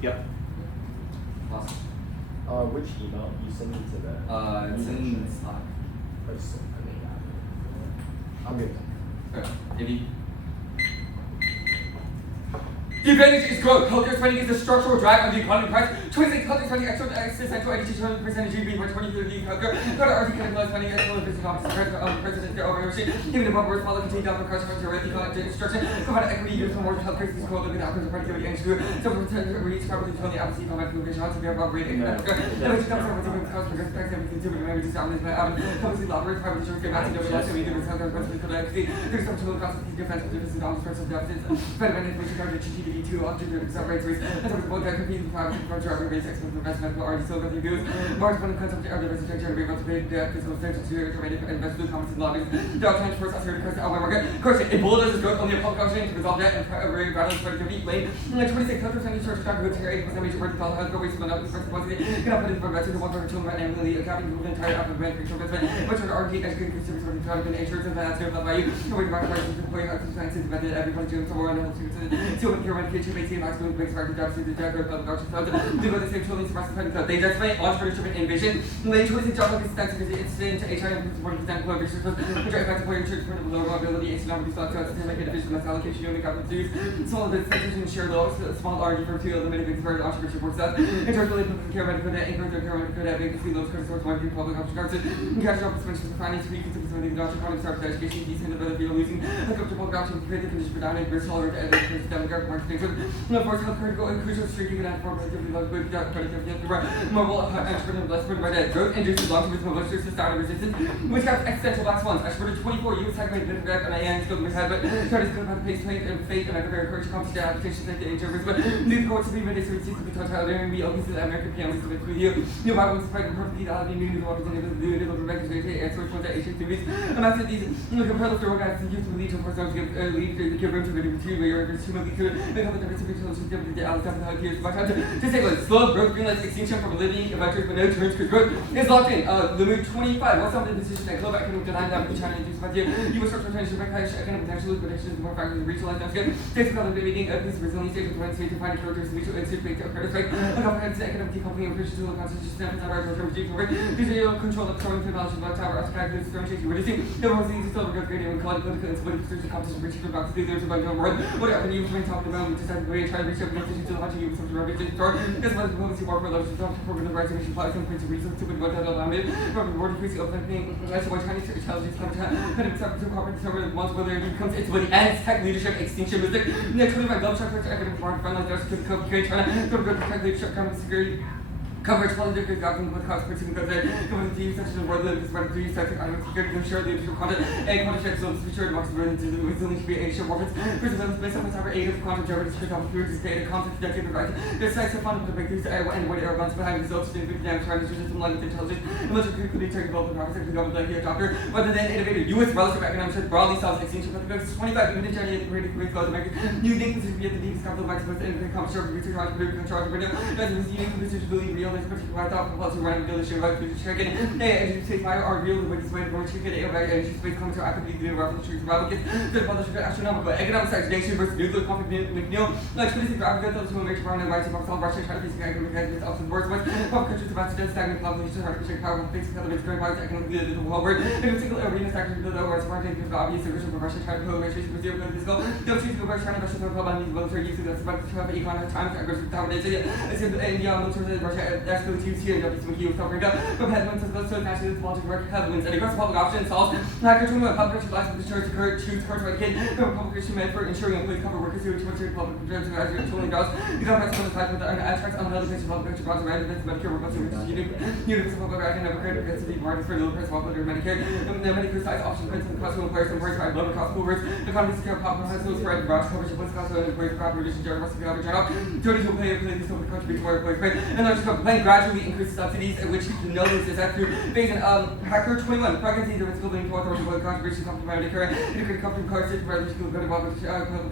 Yep. Awesome. Which email? You sent it to the... It's in Slack. I'm good. Okay, maybe. The advantage is growth. Healthcare spending is a structural drag on the economy price. 26 healthcare spending extra existential education percentage GDP by 2030 healthcare. Go to RT Canada spending as well as business office president overreaching. Even the bubble follow continue down for customer to rate economic instruction. Provide equity use for more healthcare is called the outcomes of productivity and to so reach properly to the opposite of application to be above rating. The which comes from the cost because tax everything to be maybe to establish by publicly lottery private insurance get back to the last we do with healthcare responsibility collectively. There's some total cost of defense of different dollars for some deficits. Better information regarding GDP to objective accelerate rates. As a result, that competes with private for driving rates, expert investment medical already still got the views. March fund concept of the research and rate to pay debt physical potential to rated investment comments and lobbies. Dow Times first us here to curse our market. Question: Ebola does good only a public option to resolve debt and rate balance productivity lane. 26 healthcare church track with 80% major work health health waste but not the first policy. Cannot put in for investing the one for children and annually accounting for the entire upper for investment. Which are RT educating consumers for the product and insurance and that's no value. No way to market prices to employee health sciences invented everybody doing somewhere on the health services. So when you're in kitchen makes the maximum makes market jobs to the jaguar public option funds. Do what the same totally suppress the funding. They justify entrepreneurship and innovation. Lane choice job like extensive is incident to HR and supporting the employer research which are effective for insurance for the lower mobility and economic stock to make a division of allocation unique opportunities. Small business and share low small R&D for two limited big for entrepreneurship works out. In terms of the care medical that encourage their care medical that vacancy low source marketing public option cards. Cash job suspension for finance week into some of the doctor economic start education decent of the losing a comfortable option to create the condition for dominant risk tolerant and the demographic market. No force health critical and crucial streaking and for productivity love good productivity mobile entrepreneur less for that growth induces long-term mobility to start resistance which has existential black swans. I shorted 24 US segment been back on I am still in my head but started to go about the pace plate and fate and I very encourage accomplish the applications that the age of but new courts to be ready so it seems to be totality and we open to the American families to with you. New Bible is spread perfectly the new waters and it was new little directors and source for the Asian theories. And I said these comparative to organize the youth to lead to for some to give room to the material where you're too much to make up the difference between the Alexander how years much to say like slow growth greenlight extinction from living eventually but no turns because growth is locked in. Limit 25. What's some of the decision that global economic design that we China induced by you? You will structure transition by economic potential predictions more factors regionalized landscape. Takes account of the meeting of this resilience state of the state to find characters mutual institute to occur like a comprehensive economic decoupling and efficient tool of constitution standards and rights of reducing rate. Digital control of storing technology about tower abstract differentiation reducing the most easy still because grading and calling political instability for competition for cheaper boxes there's about your word. Whatever you been talking about which is that way trying to reach out to the launching you some revision store. This was diplomacy war for love to program the rights of nation policy and points of reason to what that allowed me from the word increasing opening that's why Chinese intelligence come to kind of accept to corporate determine once whether it becomes it's with the ends tech leadership extinction music. Next 25 global structure to economic foreign fund like those to China from good tech leadership kind of security coverage one of the different government with consequences because they come with the such as world that is spread through sector economic security to share leadership content and content checks on security markets related to the resilience to be Asia warfare. First of all, based on the cyber aid of quantum jeopardy to become security data content projected right. There's sites of fundamental breakthroughs to and what airlines behind results to the damage trying to system like with intelligence and much of critically technical development progress to government like here doctor rather than innovative US relative economic shift broadly solves extinction for the goods 25 even generally the great flows America. You think this is be at the deepest capital markets with integrated competition research on control radio. That's a unique position to believe real is particular thought compulsory running dealership right to check in. Hey, space fire are real the way this way to check it air energy space comes to actively do reference to Republicans the publisher astronomical economic stagnation versus nuclear conflict McNeil like policy for Africa those who make sure and rights of all Russia try to be economic against up and words with public countries about to stagnant population artificial power fixed economic growing by economic the whole world in a particular arena sector to the over sparking the obvious solution for Russia trying to pull registration for zero physical don't choose to go China Russia to problem these military use that's about to have economic time to aggressive down it's in India military Russia that's going to use here with you South Africa, but headwinds as those so naturally the political work headwinds and aggressive public option solves hacker to a public license to choose courage to kid from public made for ensuring employees cover workers who to public jobs as your totally does. You don't have to fight with the attracts on the other public jobs around events Medicare workers which is universal public right and never created because of the market for little price public or Medicare and the Medicare size option prints and cost of employers and workers by lower cost movers the economy secure public hospitals spread broad coverage of what's cost of employees property reduction job must be covered job 32 pay this over contribute to employees pay and large plan gradually increases subsidies, which no list is that through phase in Hacker 21, pregnancy is a risk of living towards or contribution company by Medicare, integrated company card system, rather than go to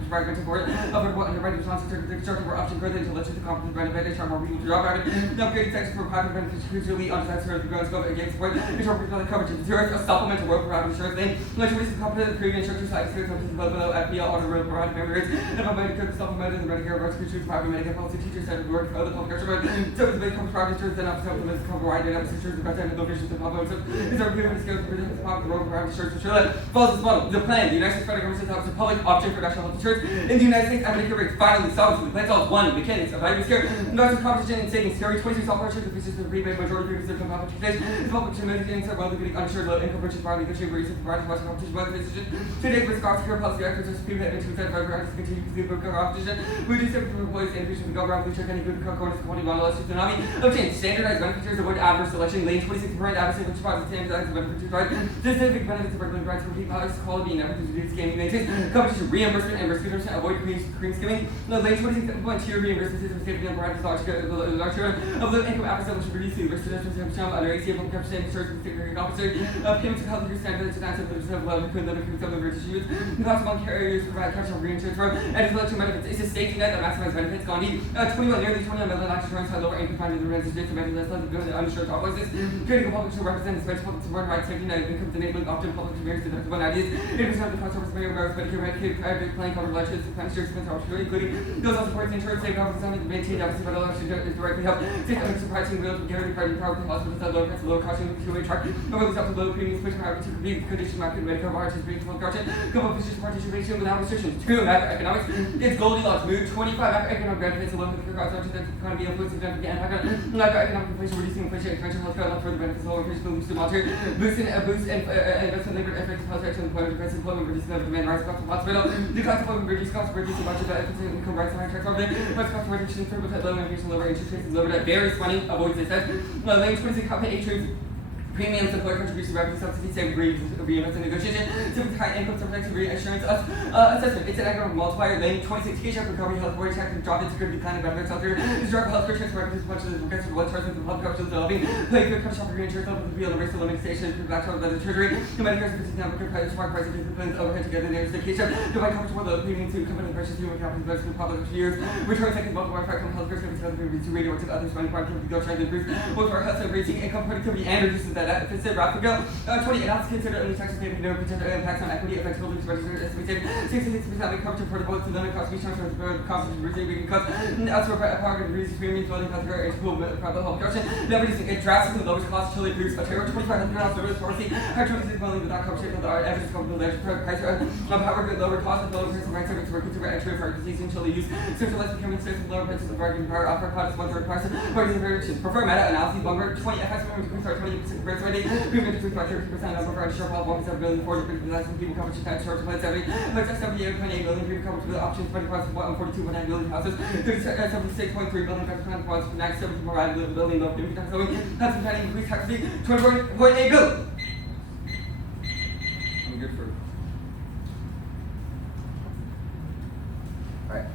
public support, upward underwriting response to constructive or option further until let's the company by BFHR more people to drop out. Now upgrading sections for private benefits crucially on the side of the ground scope against support, interpret the coverage of insurance, a supplemental road private insurance lane, like to reduce the company premium structure side series of below FPL on the road provided memory rates, and if I'm going to cook supplemented the Medicare rights to choose private Medicare policy teachers said to work for the public government. So the base comes private insurance, then up to supplements cover wide and up to insurance, the best end of the vision to public. Is our premium skills to present the public road private insurance to ensure that follows this model. The plan, the United States federal government offers a public option for national health insurance. In the United States, Medicare rates finally solves the plan solves one mechanics of value care. Industrial competition and savings theory, 22 software insurance, which is the prepaid majority of the competition. Is public insurance are well getting uninsured low income purchase power, negotiating rates and providing much competition by the physician. Today, risk cost care policy actors is prepaid and 2 by practice continue to see competition. We do service for employees and efficient go around, we check any good corners, quality model, tsunami. Obtain standardized benefits, avoid adverse selection, lane 26 adverse selection, standardized benefits, right? Specific benefits of regular rights for people, quality and efforts to reduce scamming, maintains competition reimbursement and risk reduction, avoid cream skimming. No, lane 26 implement tier reimbursement system, state of the apparatus, large of the income after which reduce the risk reduction under ACA, public capacity, insurance, and security officer, payments to health care standards, to dance of the level, between limit of the British youth, the cost of carriers provide cash on reinsurance for, and selection benefits. It's a safety net that maximizes benefits. Gandhi, 21, nearly 29 million life insurance had lower income finding the residents to manage less than the uninsured offices, creating a public to represent special public support rights, safety net, income, enabling often public to various deductible ideas, 80% of the cost of Medicare, Medicaid, private plan covered life insurance, expense opportunity, including those on supports insurance, saving offices, and maintained offices, but allowed to directly help safe and surprising wheels, guaranteed private power from hospitals at low price, low cost, and two-way track, overly up to low premiums, pushing private to complete condition market, Medicare, margins, being full correction, couple of physician participation without restrictions. 2, macroeconomics, it's Goldilocks move, 25 macroeconomic benefits, along with the cost of the economy, influencing them again, macroeconomic inflation, reducing inflation, expansion, healthcare, allow further benefits, lower inflation, boost to monitor, boost investment, labor, effects, healthcare, employment, defense, employment, reducing the demand, rise cost of hospital, the cost of employment, reduce cost of reducing budget, benefits, income, rights, and high tax revenue, rise cost of reduction, improvement, low inflation, lower interest rates, lower debt, various funding, avoids this, lane 26, company A premiums, employer contribution, revenue subsidy, save agreements and negotiation, typically high income subject to reinsurance assessment. It's an economic multiplier. Lane 26, cash out recovery, health board tax, drop in security, decline in benefits, healthcare, this drug healthcare transfer records, as much as the request for blood charges, the public coverage of developing, play good coverage of reinsurance, open the field, the race of limitation, back to the treasury, the Medicare specific number, price, smart price, disciplines, overhead together, there's the cash out, divide coverage for the premium to company purchase, human capital, investment, the public for years, return second multiplier effect from healthcare service, healthcare, to radio, or to others, running productivity, go trying to improve both our health and raising income productivity and reduces that deficit rapidly. 20, it also considered only taxes may have no potential impacts on equity, affects holdings, registered, estimated 66% of coverage of portable to limit cost, return for cost of receiving cuts, as for a part of reducing premiums, building healthcare, and pool private health production, never reducing it drastically lowers costs, until it reduces a terror, $2,500 service policy, higher 26 million without coverage of the average company leverage price of power, lower cost, and lower price of right service for consumer entry for disease until they use centralized procurement systems, lower prices of bargaining power, offer products, one-third price, bargaining variations, prefer meta-analysis, longer 20 FX premiums, 20% price rating, premium to 30% number for insurance health, 1.7 billion, 40% people coverage, tax charge, 70, like 78.8 billion, people coverage with the options, 20 price, 42.9 billion houses, 76.3 billion, tax points, next 74 billion, low premium tax owing, tax and penny, increased tax fee, 24.8 billion. I'm good for. Alright.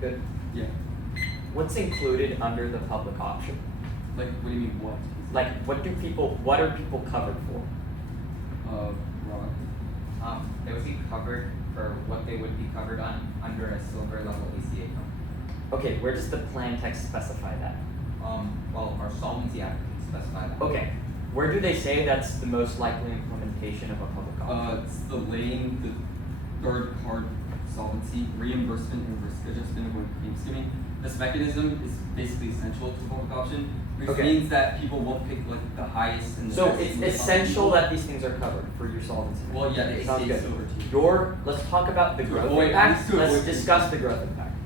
Good. Yeah. What's included under the public option? Like, what do you mean, what? Like, what are people covered for? Wrong. They would be covered for what they would be covered on under a silver level ACA company. Okay, where does the plan text specify that? Well, our solvency act can specify that. Okay, where do they say that's the most likely implementation of a public option? It's the lane, the third part, solvency, reimbursement, and risk adjustment of what claim skimming. This mechanism is basically essential to public option, which Okay. means that people won't pick like the highest and the So best it's and the essential top. that these things are covered for your solvency. Well, yeah, the Sounds ACA is good. over to you. Let's talk about the To growth avoid- impact. to Let's avoid- discuss the growth impact.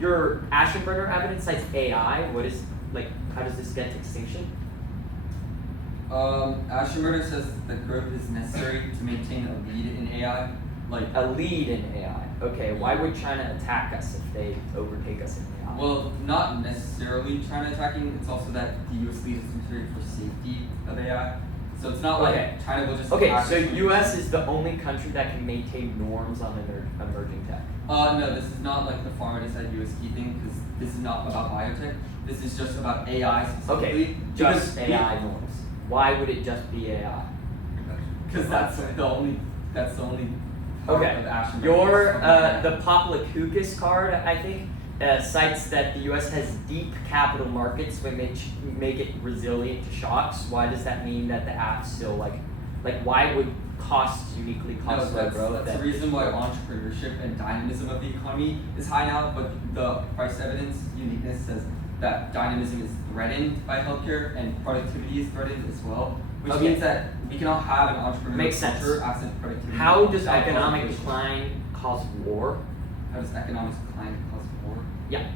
Your Aschenberger evidence cites AI. How does this get to extinction? Aschenberger says that growth is necessary to maintain a lead in AI. Like, A lead in AI. Okay, why would China attack us if they overtake us in AI? well, not necessarily China attacking, it's also that the US lead is necessary for safety of AI. So it's not like Okay. China will just Okay, attack so us when US is the only country that can maintain norms on emerging tech. No, this is not like the Pharma decided US key thing, because this is not about biotech. This is just about AI specifically. Okay, just AI norms. Why would it just be AI? Because that's the only part Okay, of Ashton. your the Poplakukis card, I think, cites that the U.S. has deep capital markets which make it resilient to shocks. Why does that mean that the app still like why would costs uniquely cost low growth? That's the reason why entrepreneurship and dynamism of the economy is high now, but the price evidence uniqueness says that dynamism is threatened by healthcare and productivity is threatened as well, which Okay. means that we cannot have an entrepreneurial Makes sense. culture absent productivity. How does without economic innovation. decline cause war? How does economic decline cause war? Yeah.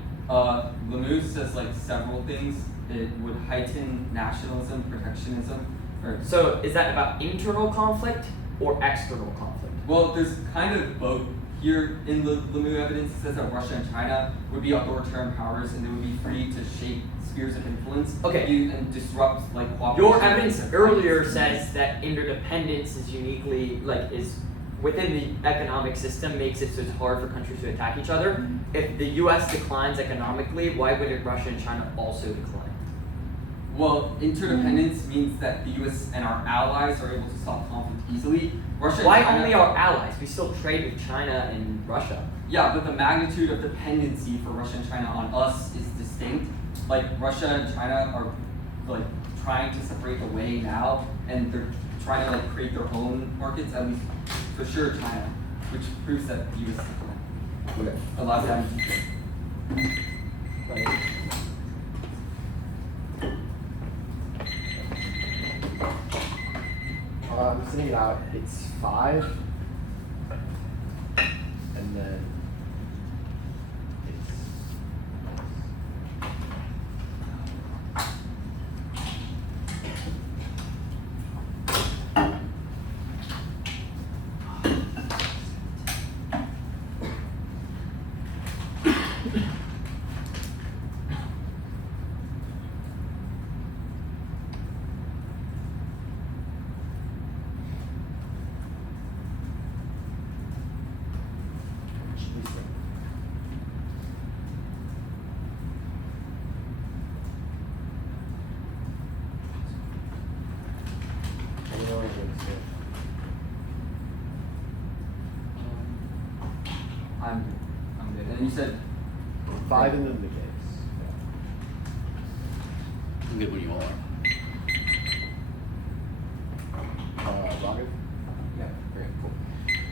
Lemieux says like several things. It would heighten nationalism, protectionism, or So is that about internal conflict or external conflict? well, there's kind of both. Here in the Lemieux evidence, it says that Russia and China would be authoritarian powers and they would be free to shape spheres of influence Okay. and disrupt like cooperation. Your evidence and earlier privacy. says that interdependence is uniquely is within the economic system makes it so it's hard for countries to attack each other. If the U.S. declines economically, why wouldn't Russia and China also decline? Well, interdependence means that the U.S. and our allies are able to solve conflict easily. Russia Why and China, only our allies? We still trade with China and Russia. Yeah, but the magnitude of dependency for Russia and China on us is distinct. Like Russia and China are like trying to separate the way now, and they're trying to like create their own markets. At least for sure, China, which proves that the U.S. allows them to. I'm sending it out. It's 5. And then it's I'm good. And you said 5 and then the case. I'm good when you all are. Rocket? yeah, great, cool.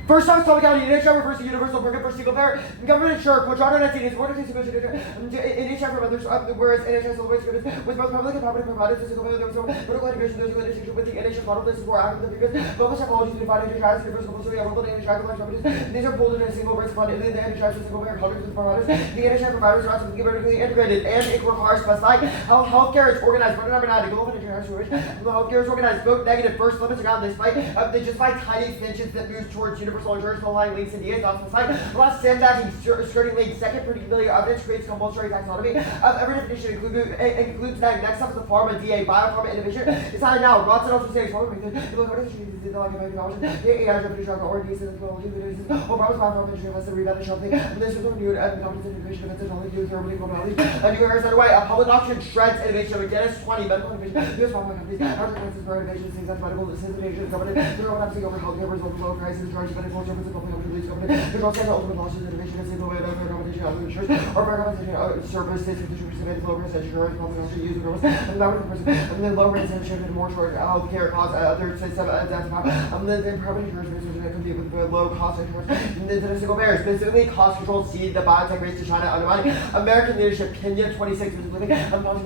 First time Suffolk County, NHR refers to universal market for single payer. Government insured, quadrant 19 is ordered to NHR for others, whereas NHR celebrates with both public and private providers to single payer. There was no vertical integration, there's a distinction with the NHR model. This is more active than previous. Bogus technologies to define NHR as universal compulsory, available to NHR collects revenues. These are pulled in a single rates fund, and then the NHR is a single payer contract with providers. The NHR providers are also vertically integrated, and it requires specify how healthcare is organized. But number 9, the goal of NHR storage. The healthcare is organized. Vote negative. First limits around this fight. They justify tiny extensions that move towards universal insurance, following links in DA's not side. Last Sam that skirting link. Second, particularly evidence creates compulsory taxonomy. Every definition includes that. Next up is the Pharma DA, Biopharma Innovation. It's not now. Rots and also says Pharma because you look at the like about the option. The AI definition of or these technology videos. Oh, Pharma's Biopharma Innovation has to rebound and something. This is new and competence integration of technology use therapeutic modalities. A new areas underway. A public auction shreds innovation of Dennis 20 medical innovation. US pharma companies. Consequences for innovation, things that's medical sensitization, government. They're all having over healthcare results, low prices, charge medical services, public release government. Control schedule, ultimate losses, innovation, and single way of fair competition, other insurance, or fair competition, services, distribution, low risk insurance, public auction, use of and then low risk insurance, and more short healthcare costs, other system, and then private insurance business that compete with low cost insurance, and then the single payer, specifically cost control, seed the biotech race to China, undermining American leadership, Kenya 26, which is living, and policy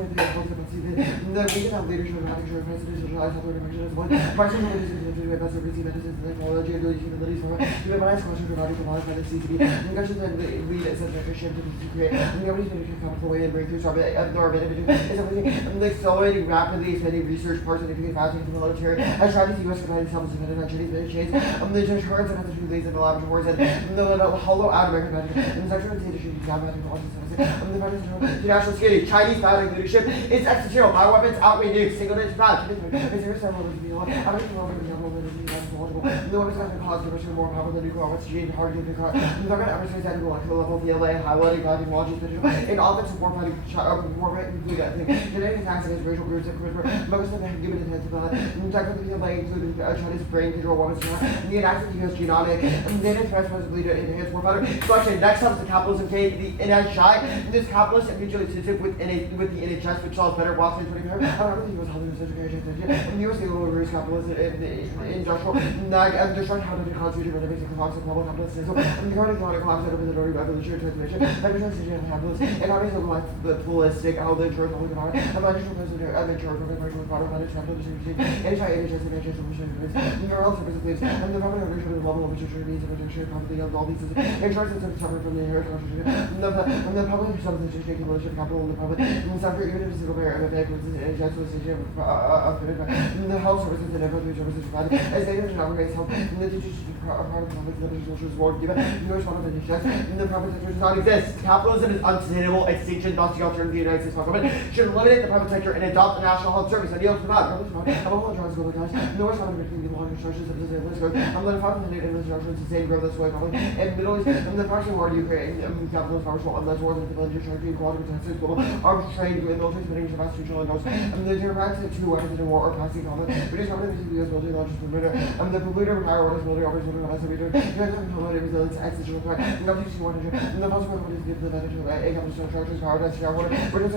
the we can have leadership of insurance, decentralized health organization as well. Pricing medicines, technology, abilities, humanize culture, providing compliance by the CCP, discussions and lead essential to create, and the company's been come away and breakthroughs are individual is everything, and accelerating rapidly, expanding research, parts and everything fasting to the military, as tried to US providing self independent on Chinese chains, the insurance and other leads in the laboratories, and the hollow out American magic, and the sexual data should be down by the the threat to national security. Chinese battling leadership is extraterritorial. Bioweapons outweigh nukes. Single-digit path. Serious level of the I don't know the weapons going to cause diversion more powerful than nuclear weapons. Gene hard to car. They're going to adversary that will the level of the LA, highlighting technology in offensive warfighting, warfighting include I think genetic attacks against racial groups and most of them have given intensive technically the LA including China's brain control weapons and the attacks of the US genetic and data threats possibly to enhance warfighter. So actually next up is the capitalism case, the NHI. This capitalist and mutually assistive with the NHS, which sells better while 2025. I don't think it was housing association and the US will reverse capitalism industrial and destroying how to the constitution for the basic clocks of global capitalism. And the current economic collapse over the dirty revolutionary transformation, and the transition of capitalism, economies of life, the pluralistic, how the insurance, all the economic, and financial president, and the insurance, commercial, product, managed capitalism, NHI, NHS, NHS, solutions, neural services, please, and the government of the level of insurance needs and protection, property, and all these insurance is suffering from the inherent constitution, and the public substitution, accumulation of capital in the public, and the suffer even if a single payer of a versus NHS was the health services and every services provided as they don't operate health and the teachers are part of the public the social reward given the US one of the NHS and the private sector does not exist. Capitalism is unsustainable. Extinction, not the alternative. The United States government should eliminate the private sector and adopt the national health service. I yield to that. I'm all drugs go guys. No one's not between the long instructions of the list growth. I'm going to find the instructions to say grow this way probably. And Middle East and the proxy war Ukraine capitalist powerful unless war than the village charging quality protected global arms trade with military spending to constitutional goals. And the Democrats have 2 weapons in a war or passing comment. British government is the US military launches for murder. And the polluter retire orders military operations of the region. United States military resilience existential threat. And the WTC 100. And the possible companies give the advantage of a capital structures power to shareholder. Britain's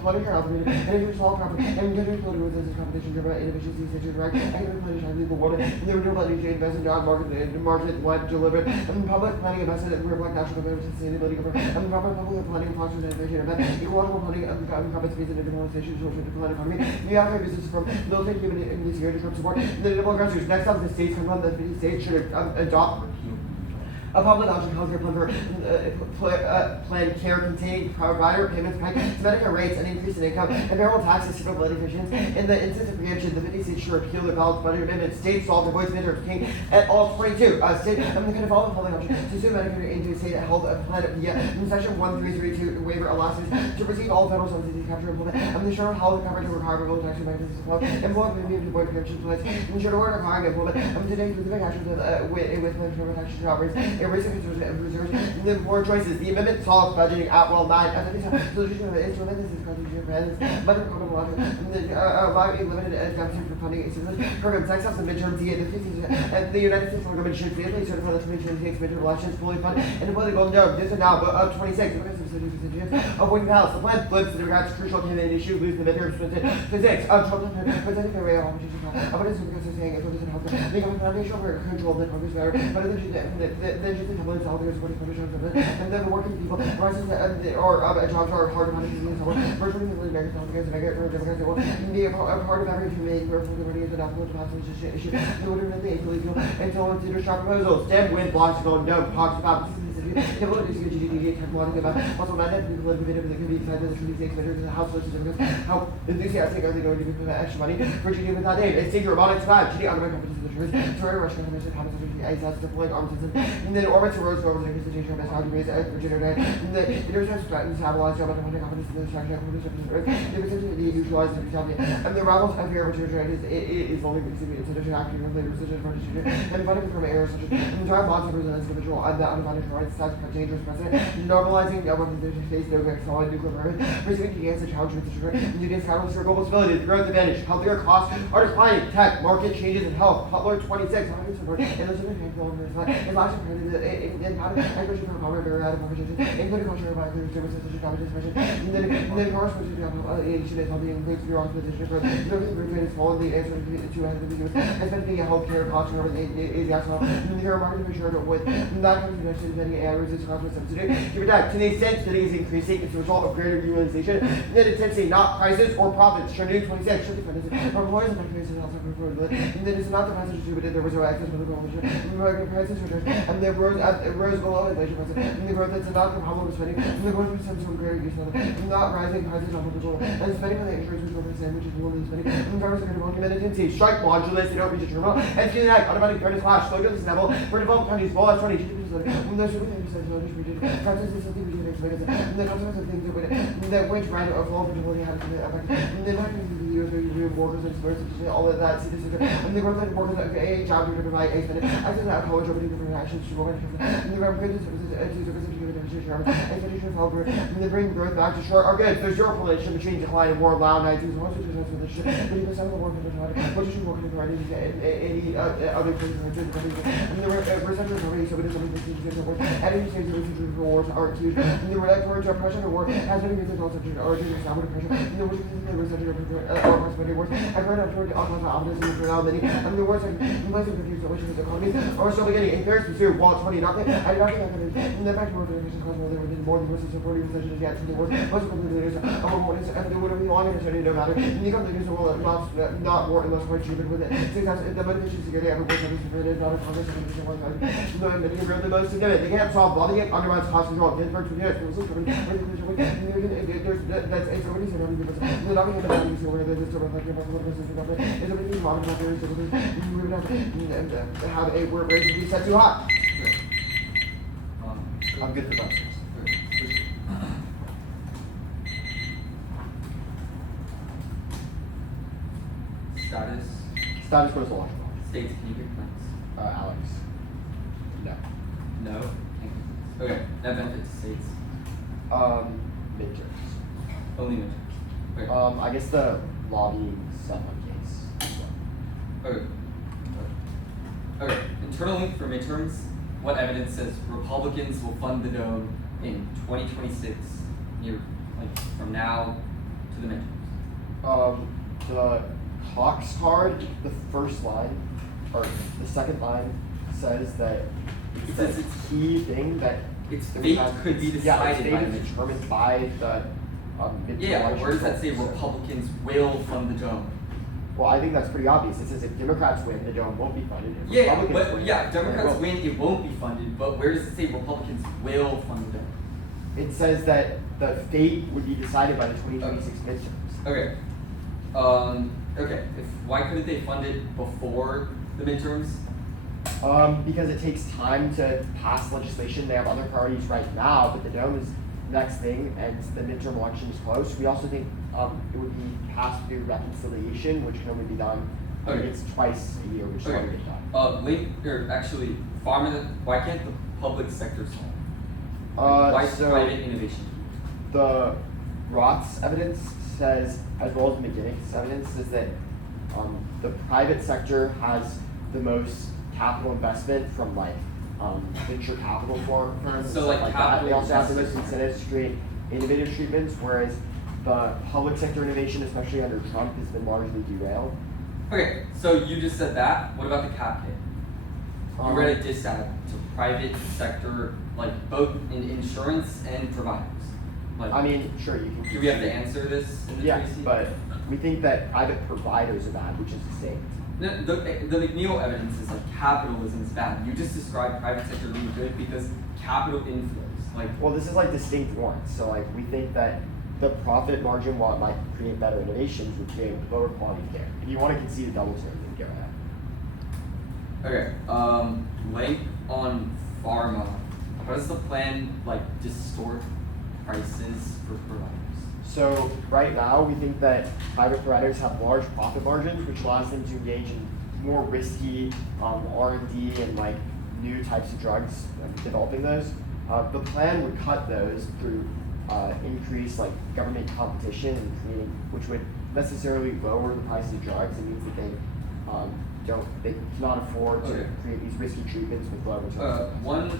planning care algorithm. And if you solve property and countries political resistance competition driven inefficiency such as right. Economic planning shines legal water. And the renewable energy invest in job market web delivered. And public planning investment in black national government sustainability government. And the proper public planning fosters innovation event. Ecological planning encompasses space and decolonization social decline economy. The outcome business from military human and security trump support. The double aggressors. Next up, the states confirm that 50 states should adopt a public option healthcare plan care containing provider payments to Medicare rates and increase in income and variable taxes to mobility provisions. In the instance of preemption, the 50 states should repeal the balanced budget amendment. States solve the voice midterm king at all 22. State and the kind of all the public option to sue Medicare into a state health plan via section 1332 waiver allows us to receive all federal subsidies capture implement and the share of health coverage and requirement will tax benefits as well. Employment premium to avoid preemption plans and should order requiring implement today specific actions with plans for protection to operates. Erasing concerns and reserves and then more choices. The amendment solves budgeting at well 9. As a solution of the instrument, this is constitutional plans, budget program logic, and then allowing limited deficit for funding assistance programs. Next up, the midterm DA. The United States government should faithfully certify the 2026 midterm elections fully funded and deploy the golden dome. This is now 26. Avoiding the House. The plan flips the Democrats' crucial candidate issue, lose the midterm 26. Trump presenting the way of opposition. Evidence because they're saying it's what is in health. They have a foundation over control that Congress better, but then just the public health is what is published and then the working people, rises or jobs are hard to find in someone. Virtually the American health care, Democrats will be a part of every humane workforce liberty is enough to pass this issue. They would have been illegal until consider strong proposals. Dem win blocks going no talks about people are using GDP talking about also mandate people live within the community side of the 26 measures in the House legislature how enthusiastic are they going to be for extra money for GDP without aid? It's taking robotics back. GDP on the companies of the truth. Sorry, Russian commission companies of the ISS deploying arms system. And then orbits and roads over the presentation of how to raise Virginia Day. And the international threatens to have a lot of job on the companies of the structure of the surface of Earth. They potentially neutralize the Italian. And the rivals of here Virginia is only receiving international acting of labor decision for decision. And funding from areas such as the drive bonds of an individual and the unfounded rights tax dangerous precedent. Normalizing weapons states no solid nuclear weapons. Receiving against the challenge with the sugar. And today's catalyst for global stability, the growth advantage. Healthcare costs are declining. Tech, market changes in health. Butler 26. Support. And those are the handful of this. And last year, in how to agriculture from power, very out of competition, including culture, biological services, such as competition, and then course, which is helping increase your position for the group is following the answer to the has been being a healthcare cost over is as well. And the market for sure with that comes to mention many areas cost with subsidy. Give it back to the extent that it is increasing as a result of greater utilization, then intensity, not prices or profits. Sure, new 26 should be funded from employers and companies and also for and then it's not the prices distributed, there was no access to the coalition. Prices return, and the rose below inflation prices, and the growth that's not the problem of spending, and the growth percent from greater use of it, not rising prices on the and spending on the insurance which over which is below the spending, and drivers are going to want committed strike modulus, they don't reach a terminal, and see that automatic fairness flash, slow to this level, for developed countries, ball at 20, when there's really things that notice we did, prices is something we do the consequence of things that which rather of all fertility has an effect. The fact that the US are using workers and sports, all of that, see this is the growth of workers of a job to provide a spend. I said that college opening different actions to women. The goodness services to services to education help and they bring growth back to short. Okay, there's zero correlation between decline and more loud nights. But you can send the work into what you should work in any other places. And the reception is already so it is something that seems to work. And any states of research wars are huge. And the towards oppression or war has been used as also to origin of sound oppression. And the worst is the reception of prosperity wars. I've heard of the alcohol optimism for now many. And the words are in place of confused which is economy or still beginning in Paris pursuit while 20 nothing. I do not think that in the fact more information comes whether within more than versus supporting recession yet to the worst. Most of the leaders are more and they would have been longer and no matter. And the companies will not war unless we're achieving with it. Sometimes the motivation security ever works on this prevented not a Congress and the one time. No, and many are the most significant. They can't solve voting it undermines cost control. Ginsburg to years. There's that's it's already said on the they're not going to have these where there's sort of like about what is government. It's already been wrong about there is we would have a word rate to be set too hot. I'm good for questions. Status goes along. States, can you pick plans? Alex. No. No? Okay, that benefits states. Midterms. Only midterms. Okay. I guess the lobbying stuff on case. Okay. Okay. Internally for midterms, what evidence says Republicans will fund the dome in 2026, from now to the midterms? The Cox card, the first line, or the second line, says that It the says it's- key thing that Its that fate we have- could be yeah, its decided fate by is midterms. determined by the midterm Yeah, election where does that say results. Republicans will fund the dome? Well, I think that's pretty obvious. It says if Democrats win, the dome won't be funded. If Yeah, Republicans but win, yeah, then it Democrats will. win, it won't be funded, but where does it say Republicans will fund the dome? It says that the fate would be decided by the 2026 midterms. Okay. Okay, why couldn't they fund it before the midterms? Because it takes time to pass legislation. They have other priorities right now, but the dome is the next thing, and the midterm election is close. We also think it would be passed through reconciliation, which can only be done. I think Okay. it's twice a year, which is already been done. Actually, Pharma, why can't the public sector solve? Why So private innovation? the Roth's evidence says, as well as McGinnick's evidence, says that the private sector has the most capital investment from venture capital firms. So, and like, stuff that. capital They also have the most investors. incentives to create innovative treatments, whereas the public sector innovation, especially under Trump, has been largely derailed. Okay, so you just said that. What about the cap hit? You read a diss out to private sector, both in insurance and providers. I mean, sure, you can. Do we have to answer this in the Yeah, Tracy? but we think that private providers are bad, which is distinct. No, the McNeil evidence is capitalism is bad. You just described private sector being good because capital inflows. Well, this is distinct warrants. So we think that the profit margin, while it might create better innovations, would create lower quality care. If you want to concede a double term, then go ahead. Okay. Length on Pharma. How does the plan distort prices for providers? So right now, we think that private providers have large profit margins, which allows them to engage in more risky R&D and new types of drugs, developing those. The plan would cut those through increased government competition and creating, which would necessarily lower the price of drugs. It means that they cannot afford to Okay. create these risky treatments with low returns. One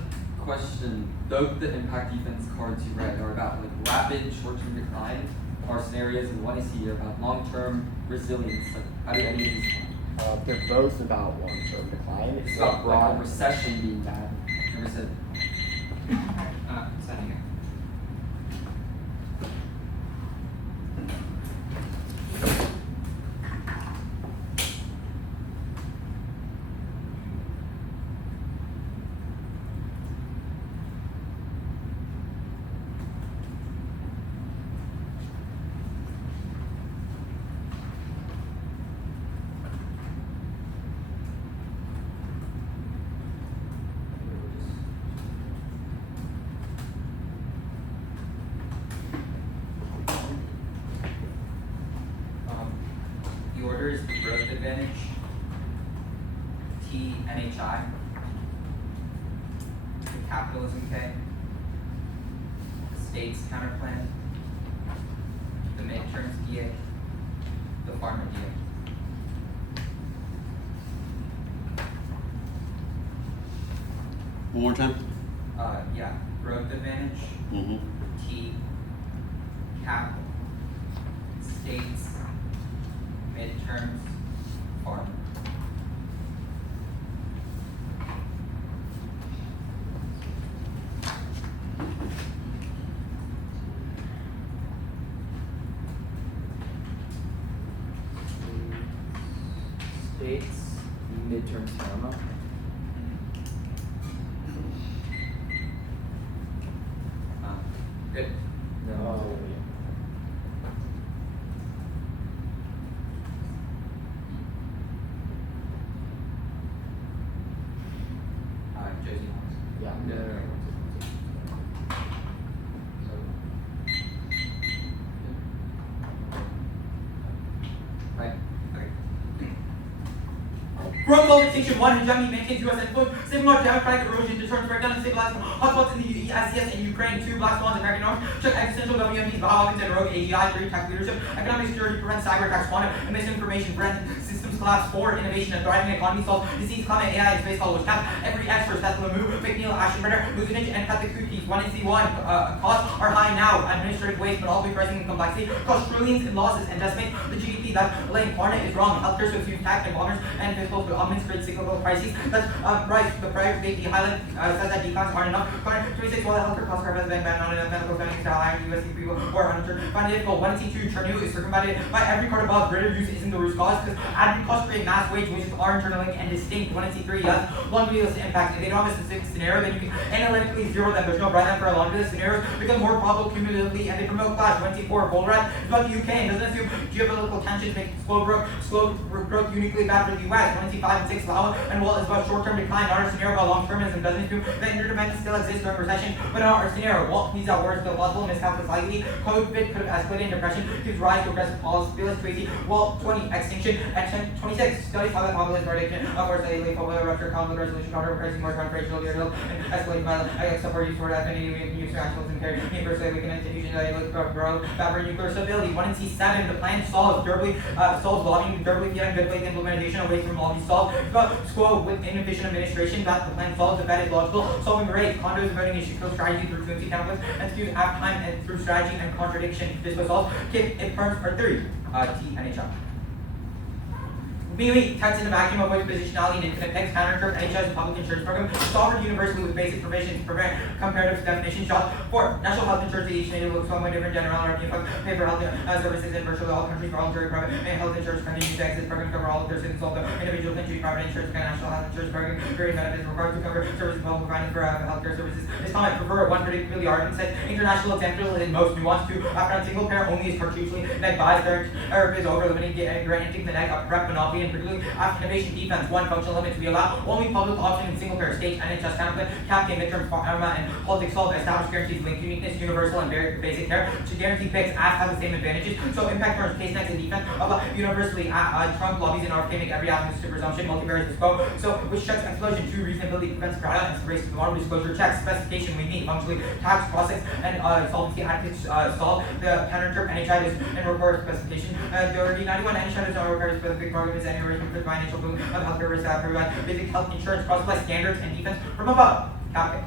question, though the impact defense cards you read are about rapid short-term decline, our scenarios and one is here about long-term resilience. How do any of these apply? They're both about long-term decline. It's It's about broad. a recession being bad. Never said. Signing here. Advantage, T, NHI, the Capitalism K, the States Counterplan, the Midterms DA, the Pharma DA. One more time. Yeah, Growth Advantage, Mm-hmm. T, Capital, States, Midterms, Pharma. States, midterms, pharma. Good. No. Josie. Yeah. No. Right. Okay. Growth global extinction, one hegemony maintains U.S. influence, similar democratic erosion deterrents breakdown and stabilizing hotspots in the SCS and Ukraine, 2 black swans, American norms, check existential WMDs, Bahawkins and rogue AGI, 3 tech leadership, economic security, prevent cyber attacks, quantum and misinformation, prevent systems collapse, 4 innovation and thriving economy, solve disease, climate, AI, and space followers, cap every expert, Seth Lamu, McNeil, Ashton Ritter, Luzinich, and cut the cookies, 1 and C1, costs are high now, administrative waste, but also pricing and complexity, cost trillions in losses and decimate the GDP. That laying Klarna is wrong. Healthcare so huge tax and bombers and fiscal augments create cyclical crises. That's right. The prior debate, the highlight says that declines aren't enough. Klarna 26, while the healthcare cost curve has been banned on enough medical spending to higher USD people or uninsured. Find it difficult. 1 and C2 Chernu is circumvented by every court above. Greater use isn't the root cause because added costs create mass wage, which are interlinked and distinct. 1 and C3, yes. Laundry list impact. If they don't have a specific scenario, then you can analytically zero them. There's no breadth for a laundry list scenarios become more probable cumulatively and they promote class. 1 and C4 Volrat is about the UK and doesn't assume geopolitical tensions make slow growth uniquely bad for the US. 1 and C5 and 6 Lava and Walt is about short-term decline, not a scenario about long-termism. Doesn't assume that interdependence still exists during recession, but not our scenario. Walt needs out words, the possible miscalculus likely. COVID could have escalated, depression gives rise to aggressive policy. Felix Tracy, Walt 20, extinction, action 26. Studies how the populist prediction, of course, a late popular rupture, conflict resolution, counter pricing, more confrontational, and escalating violence. I support use for affinity, we can use actuals and carry. Universally, we can institution that look grow, fabric nuclear stability. 1 and C7, the plan solves durably, solves lobbying, durably, yet good faith implementation away from lobby solve. It's about squo with inefficient administration that the plan solves. The bet is logical. Solving rates, condos, voting issue, kill strategy through fluency conflicts, and skews half time and through strategy and contradiction. This was solved. Kick it firms are 3. T NHI. Immediately text in the vacuum avoids positionality and infinite text counter NHS and public insurance program. Solved universally with basic provisions, prevent comparative definition shots. 4. National health insurance each native looks somewhat different general RP pay for health services in virtually all countries, voluntary private and health insurance continues to exist. Program cover all of their citizens, although individual country private insurance and national health insurance program very benefits required to cover services public providing for healthcare services. This comment prefer one predictably argument said international exemptional is most nuanced to after on single pair only is cartouchely neg buys their is over limiting granting the neg prep monopoly and particularly after innovation defense. 1 functional limit to be allowed only public option in single pair stage NHS counterplan cap midterm pharma and politics solve established guarantees link uniqueness universal and very basic care to guarantee picks as have the same advantages. So impact terms case next and defense universally Trump lobbies and RFK make every avenue to presumption multivariate bespoke. So which checks explosion 2 reasonability prevents Prada and race to the model disclosure checks specification we meet functionally tax process and solvency adequate solve the counter term NHI does and requires specification. The 91 NHI does not require specific programs any arrangement for financial boom of healthcare risk provide basic health insurance cross-apply standards and defense from above. Copy.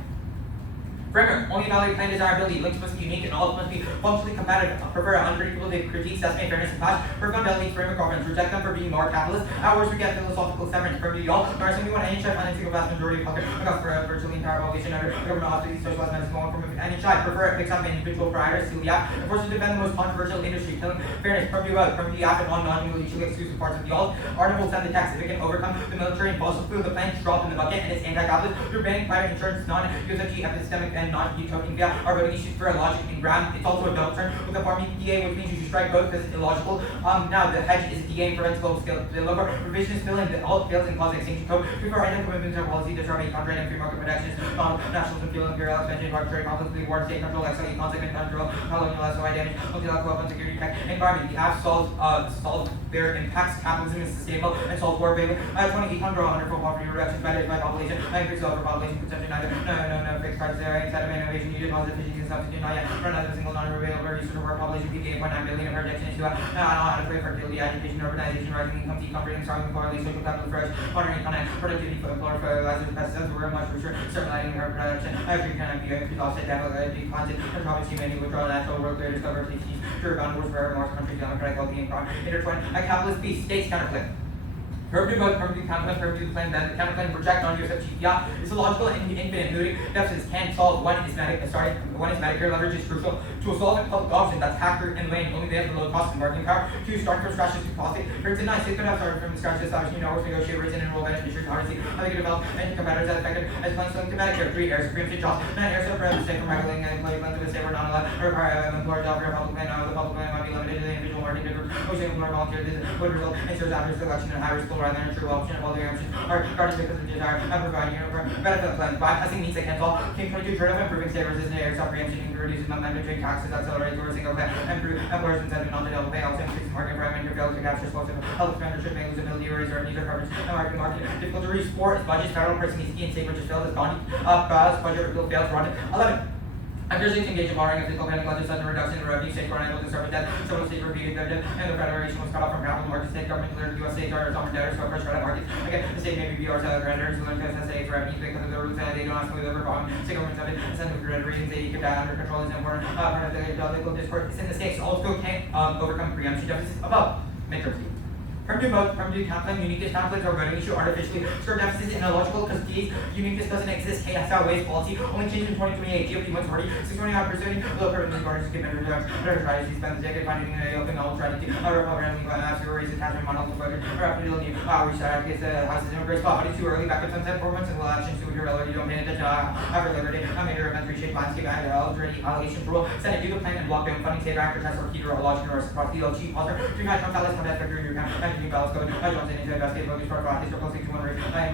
Framework, only evaluate plan desirability, links must be unique and all must be functionally compatible. Prefer unequal to critiques, estimate fairness and clash. Accountability, framework governance, reject them for being more capitalist. At worst, we get philosophical severance from the all. Or somebody want NHI finance single vast majority of healthcare across for virtually entire population under government authorities, socialized medicine, going from NHI. Prefer it picks up individual providers, to the app, and forces to defend the most controversial industry, killing fairness from the app and on non-mutually exclusive parts of the all. Article 10 the text, if it can overcome the military and fossil fuel, the plan drop in the bucket and it's anti-capitalist through banning private insurance, non-USFG epistemic and non-utopian via are voting issues for illogic and ground. It's also a double turn with the Pharma DA, which means you should strike both because it's illogical. Now the hedge is a DA and prevents global scale spillover. Revision is filling the all fails in clause extinction code. Before identical commitments or policy to serve a contract and free market protections, nationalism, fuel, imperial expansion, arbitrary conflicts, war, state control, exile, consequent control, colonial SOI damage, multilateral weapon security tech, environment. The app solves their impacts capitalism is sustainable and solves war favor. 2800 100 poverty reduction managed by population, increase overpopulation, consumption, no fixed price there, instead of innovation, needed positive efficiency, substitute, not yet, run out of a single non-renewable resource of work population, PK 8.9 billion of projection issue, I don't know how to create fertility, education, urbanization, rising income, decomforting, strong correlation, social capital fresh, modern economic productivity, fertilizers, pesticides, we're much richer, stimulating her production, every kind of increase offset, development, content, and profits, humanity, withdraw natural world, clear, discover, teaching, sure, bound wars for Mars, countries, democratic, healthy, and crime, intertwined, a capitalist beast, states counterclip. Permanent vote, permanent counterclaim, permanent claim, then the counterclaim reject non-US GPI. It's illogical and infinite mooting. Deficits can solve. One is Medicare leverage is crucial to solve a public option that's hacker and lane. Only they have the low cost and bargaining power. Two, starting from scratch is too costly. For instance, states could have started from scratch to establish new networks, negotiate rates, and enroll beneficiaries. Obviously, how they can develop and competitors as effective as plans linked to Medicare. Three, heirs, preemptive jobs. Nine, heirs are prohibited the state from regulating and employees linked to the state were not allowed to require employer job for a public plan. The public plan might be limited to the individual market group. Which employer volunteer this would result in serves adverse selection and high risk pool rather than a true option. All the options are guarded because of desire and providing benefit plan. Bypassing means they can solve. King 22 turtle improving state resistant air self preemption and reducing mandatory taxes, accelerate towards single pay, improve employers incentive not to double pay, also increase market fragment, your failure to capture slow health expenditure, may lose ability to raise revenues or coverage, and market difficult to reach. 4 is budget, federal person needs to state which is failed as bonding. Budget will fail to run it. 11. After states engage in borrowing of fiscal pending legislation reduction in revenue, states were unable to serve debt, several states repeated their debt, and the federation was cut off from capital markets. State government cleared U.S. states are sovereign debtors for first credit markets. Again, the state may be BRs creditors who learn to SSA for revenue because of their roots and they don't ask for the problem. State governments have incentive credit ratings, they keep that under control is important. Part of the legal discourse is in the states also can't overcome preemption deficits above midterm states. Permanent vote, permanent counseling, uniqueness conflicts or voting issue artificially serve deficits and illogical because these uniqueness doesn't exist. Chaos outweighs policy. Only changed in 2028. GOP wins party 6.5%. Low permanent borders give better jobs. Better strategies. Spend the decade finding an open all strategy. Republican after raise attachment model to voter. Rapidly restart against the houses in a great spot. But it's too early. Back at sunset 4 months until elections. So you're relevant. You don't pay attention. After Labor Day, a major event reshape landscape and allegation rule. Senate do the plan and block down funding. State actors has or heater or logic or across the LG. Also, 3 match on ballots. Come back figure in your account. New ballots go. Johnson into investigate bogus fraud fraud. These are closely to one rate. I am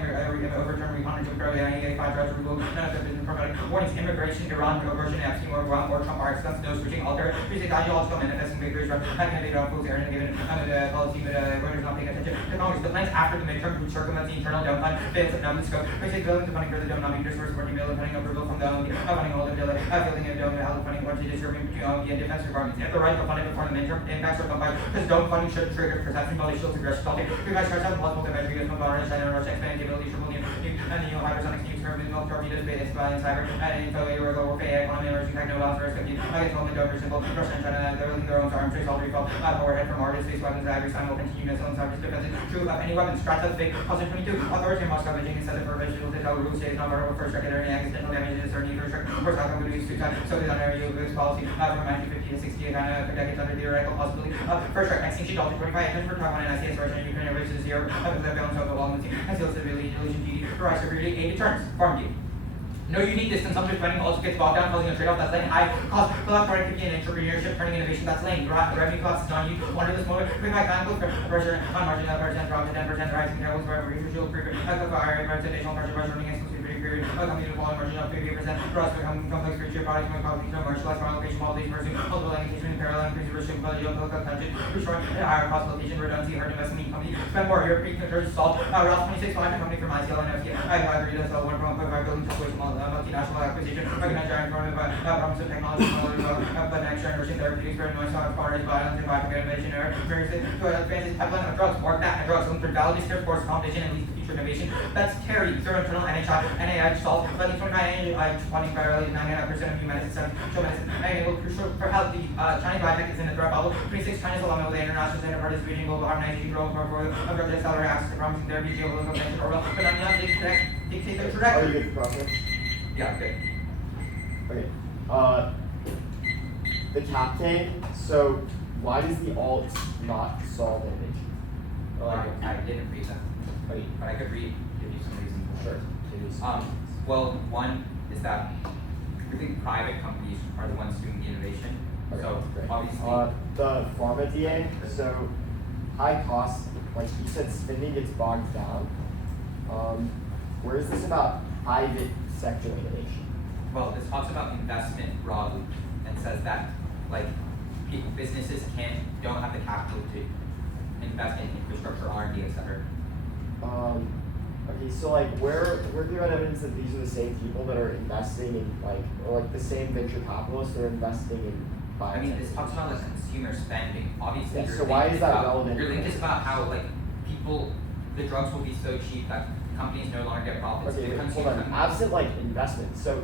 overturn refund to Australia. I 5 drugs removal. None of them business promoting. Warnings: immigration, Iran, abortion, Epstein, or Trump are expensive. No switching. Alter. Basic ideological manifesting big research. I can innovate on fools here and given policy, but voters not paying attention. The Congress, the plans after the midterm would circumvent the internal down fund. Fails of numbing scope. Basic building the funding for the dome not being dispersed. Working bill pending approval from the funding all the bill. Fielding of dome health funding quantity distributing between OMB and defense departments. If the right to funding before the midterm impacts are combined, because dome funding should trigger perception, but shields aggression. Vice versa, multiple dimensions, US Mobile, China, Russia, expanding capabilities, triple new, and the hypersonic schemes for milk, torpedoes, beta, spy, and cyber, and info, global warfare, economy, emerging tech, no loss, risk, against only donor symbol, Russia and China, they're losing their own arms, trace all recall, overhead from Mars, space weapons, every time will continue missile and cyber defense, true of any weapons, scratch up fake, Caution 22, authority in Moscow, Beijing, incentive for visual to tell rules, states, not verbal, first strike, any accidental damages, or need for strike, first outcome to use 2 times, so these under US policy, from 1950 to 68, kind of decades under theoretical possibility, first strike, extinction, Delta 25, engines for Taiwan and ICS, Russia and Ukraine, races to 0, the balance of the long team, and still stability, delusion, GD, rise severity, 8 deterrents, farm deal. No uniqueness, consumption spending also gets bogged down, causing a trade-off that's laying high cost, collect productivity and entrepreneurship, turning innovation that's laying revenue costs is on you. Wonder this motor, bring back time, pressure on margin, drop to 10%, rising tables for every usual period, representational pressure, running exclusivity period, company to volume margin of 50%, cross complex feature products, more companies, no commercialized foreign location, quality, pursuing multiple engagement in parallel, increasing risk of quality, local content, restoring higher cost location, redundancy, hard investment in company, spend more, European countries solve, Route 26, 500 company from ICL and FCA, I agree to sell 1.5 billion to waste multinational acquisition, recognized our informative promise of technology, but next generation therapeutics, very noise, foreign violence, and biotech innovation, to advances pipeline of drugs, mark that drugs, limited validity, scarce force competition, and leads to future innovation. That's Terry, zero internal NIH solved, but 25 NIH funding primarily 99% of new medicine, show medicine, and able crucial for health. The Chinese biotech is in the threat bubble. 26 China's along with the international center participating in global harmonization, growing portfolio of drug accelerator access to promising therapy, geopolitical tension, or well, but not enough to dictate the trajectory. Are you good for process? Yeah, good. Okay. The top 10. So why does the alt not solve image? I didn't read them, but I could give you some reasons. Sure. It is. Well, one is that really private companies are the ones doing the innovation. Okay, So great. obviously, The pharma DA, so high cost, like you said, spending gets bogged down. Where is this about private sector innovation? well, this talks about investment broadly and says that like businesses don't have the capital to invest in infrastructure, R&D, etc. Okay, so like where do you have evidence that these are the same people that are investing in or the same venture capitalists that are investing in biotech? I mean, this talks about like consumer spending. Obviously, Yeah, your so link why is that about, relevant? Your link is about how like the drugs will be so cheap that companies no longer get profits. Okay, The wait, hold consumer- on. Absent like investment, so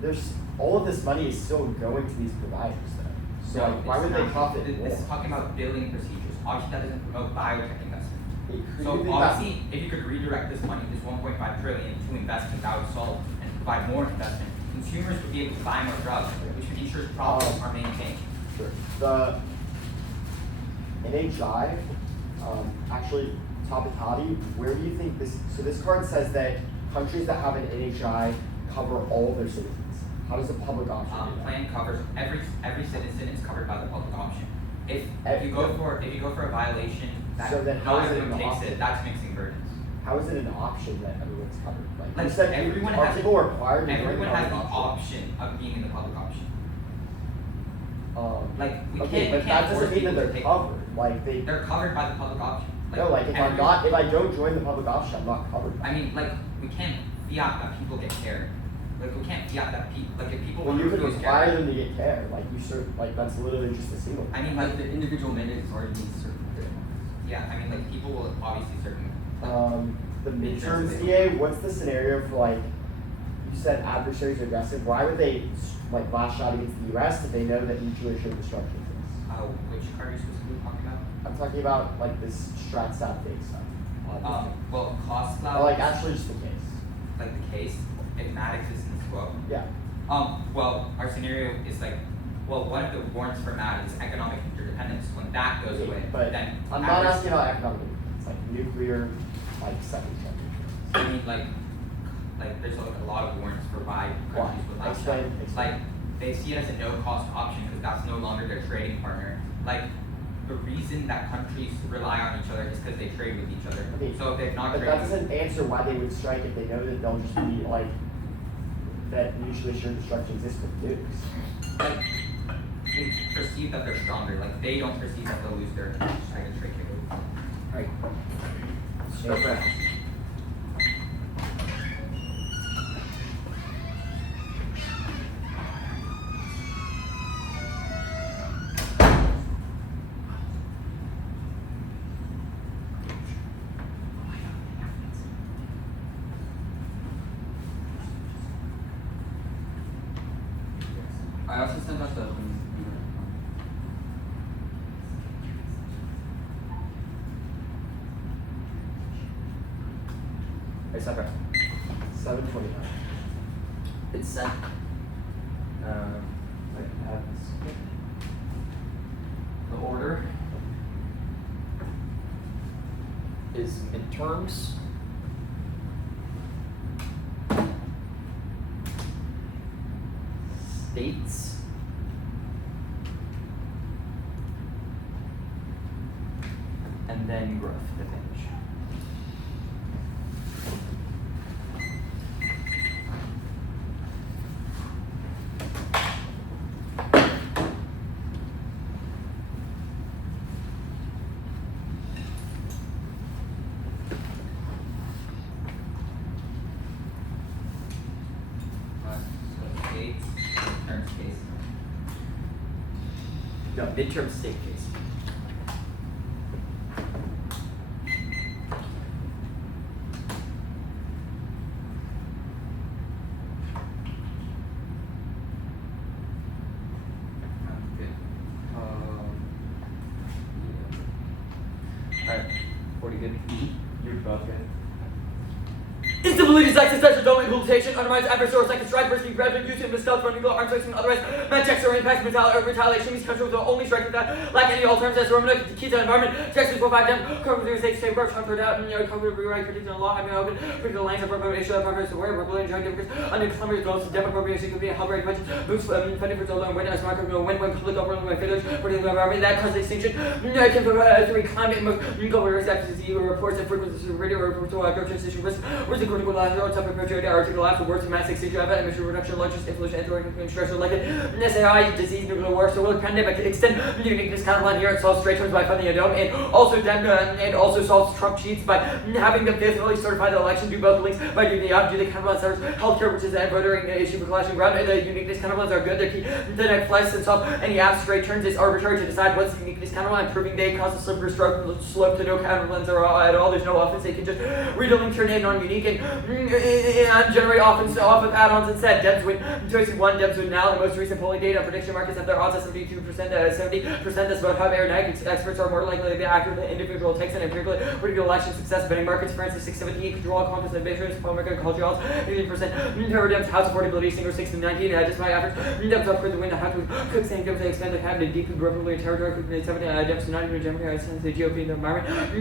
there's all of this money is still going to these providers though. So No, like, why it's would they not. profit This more? is talking about billing procedures. Obviously, that doesn't promote biotech investment. Who do you So think obviously, if you could redirect this money, this 1.5 trillion, to invest in Biosolve and provide more investment, consumers would be able to buy more drugs, which would ensure profits are maintained. Sure. The NHI, actually, topicality, where do you think this, so this card says that countries that have an NHI cover all of their citizens. How does the public option do that? Plan covers every citizen is covered by the public option. If you go for a violation that So then how not is it everyone an takes option? it, that's mixing burdens. How is it an option that everyone's covered? Like, you said everyone are has- people required to join Everyone the has the public option of being in the public option. Like we okay, can't. but we that can't doesn't force mean that people to they're take- covered. Like they They're covered by the public option. no, like if everyone- if I don't join the public option, I'm not covered. I mean, like we can't fiat that people get care. Like we can't fiat that people. Like if people Well, want you to could refuse require care. them to get care. Like you that's literally just a single. I mean, Like like the individual mandate is already being certain. yeah. I mean, like people will obviously certainly. The midterms Midterms. DA, what's the scenario for like, you said adversaries are aggressive, why would they like last shot against the US if they know that mutually assured destruction exists? Which card are you specifically talking about? I'm talking about like this strat stat fake stuff. Well, cost cloud. Or like actually just the case. like the case, if MAD exists in this quote. Yeah. Well, our scenario is like, well, one of the warrants for MAD is economic interdependence. When that goes away, But then I'm not asking about economic, it's like nuclear, like second I mean, like there's like a lot of warrants for why countries would like Explain. like they see it as a no-cost option because that's no longer their trading partner. Like the reason that countries rely on each other is because they trade with each other. Okay, So if they've not But traded, that doesn't answer why they would strike if they know that they'll just be like, that mutually assured destruction exists with nukes. like they perceive that they're stronger. Like they don't perceive that they'll lose their trade capability. Right. Okay. I also sent out the Hey, separate. 729. It's sent. I have this. The order is midterms. States. And then growth to finish. So states, terms case. No, midterm state case. Good. Alright, 40 good. You're both good. Instability These acts of special dome implementation undermines adversarial second strike, risking rapid use of misstealth from nuclear arms and otherwise checks or impacts retaliation. These countries will only strike that lack any alternatives as Roman keys the environment. Texas will fight them. Cover the safe safeguard, transferred out, cover the rewrite, predicting the law, having open, predicting the lands of appropriation, progress aware, regularly enjoying democracy, under Columbia goals, dem appropriation could be a help rate budget, boosts funding for total and win as market will win when public government by failures, particularly environment that causes extinction. Can provide three climate and most global risk accuracy reports and frequencies of radio reports to agro transition risk, where's the critical last road, type of project, article after words, mass extinction, emission reduction, largest influence, and structure like it, SAI, disease, nuclear war, so will pandemic extend uniqueness counterline here, it solves straight terms by funding a dome, and also solves Trump cheats by having them faithfully certify the election, do both links by doing the counterbalance serves healthcare, which is a voting issue for clashing ground, and the uniqueness counterbalance are good, they're key, the next place and solve any abstract terms is arbitrary to decide what's the uniqueness counterbalance, proving they cause a slippery slope to no counterbalance at all, there's no offense, they can just read a link, turn it non-unique, and generate offense off of add-ons instead. Dems win, choice 1, Dems win now, the most recent polling data prediction markets have their odds at 72%, 70%, that's about how Aeronautics experts are more likely to be accurate than individual takes and empirical political election success, betting markets, France is 617, control all confidence and visions, American culture odds, 18%, terror Dems, house affordability, single 6 to 19, despite average, Dems up for the win, the house cook saying Dems expand the cabinet, deep republican territory, quickly 70, Dems 90, Germany, sense the GOP in the environment,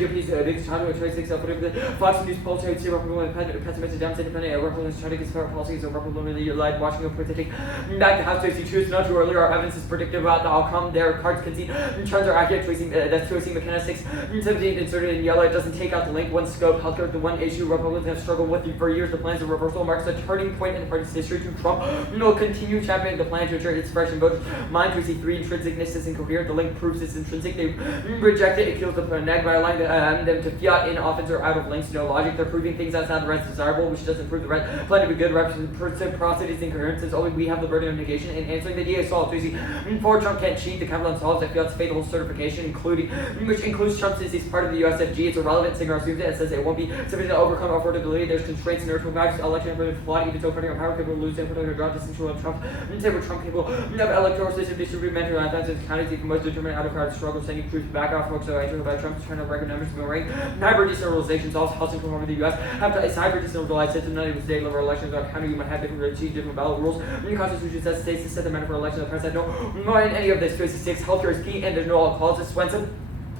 GOP's biggest challenge, with 26, Fox News poll trade, zero pessimistic, Dems independent, Republicans trying to get smart policies, or Republicans lied, watching over taking back the House 62, it's not too early, our evidence is predictive about the outcome, their cards concede, trends are accurate, that's tracing mechanics, 17 inserted in yellow, it doesn't take out the link, one scope, healthcare, the one issue Republicans have struggled with for years, the plans of reversal marks a turning point in the party's history to Trump, will continue championing the plan to ensure its fresh in voters' mind, we see 3 intrinsicness is incoherent, the link proves it's intrinsic, they reject it kills the neg by allowing them to fiat in offense or out of links, no logic, they're proving things outside the rest desirable, which doesn't prove the rest, plan to be good, reciprocity is incoherent, since only we have the burden of negation, and answering the DA solved, we see 4 Trump can't cheat, the Cameron solves that fiat's fatal certification, which includes Trump since he's part of the USFG, it's irrelevant, Singer assumes it, and says it won't be sufficient to overcome affordability, there's constraints in earth values, election ability to flawed, even so putting power capable lose and putting a draw distinction of Trump, say we're Trump capable of electoral system distributed mental advances, counties even most determined out of crowd struggle, sending troops back off folks, so entering by Trump's trying to record numbers to rank, hybrid decentralization solves housing reform in the US, have to hybrid decentralized system, not even state level elections, or county you might have different ballot rules, the Constitution says states to set the manner for election, the president no in any of this, 26, healthcare is key, and there's no all clauses, Swenson.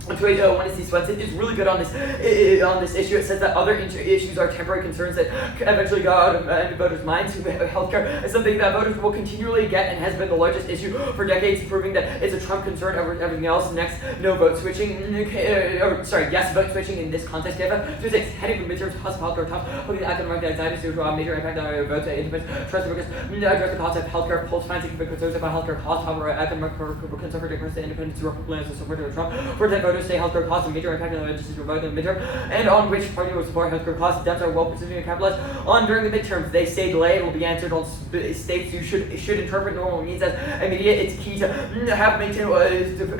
When is Swenson is really good on this issue. It says that other issues are temporary concerns that eventually go out of voters' minds. Healthcare is something that voters will continually get and has been the largest issue for decades, proving that it's a Trump concern over everything else. Next, no vote switching. Yes, vote switching in this context. Physics, heading from midterms, hospital healthcare tough, holding the economic anxiety to draw a major impact on our votes and independence. Trust workers address the cost of healthcare, pulse finds concerns about healthcare costs, however, economic concern for difference to independence, Republicans and support of Trump. For voters say healthcare costs and major impact on the legislature to vote in the midterm, and on which party will support healthcare costs. Dems are well positioned to capitalize on during the midterms. They say delay will be answered on states. You should interpret normal means as immediate. It's key to have maintain.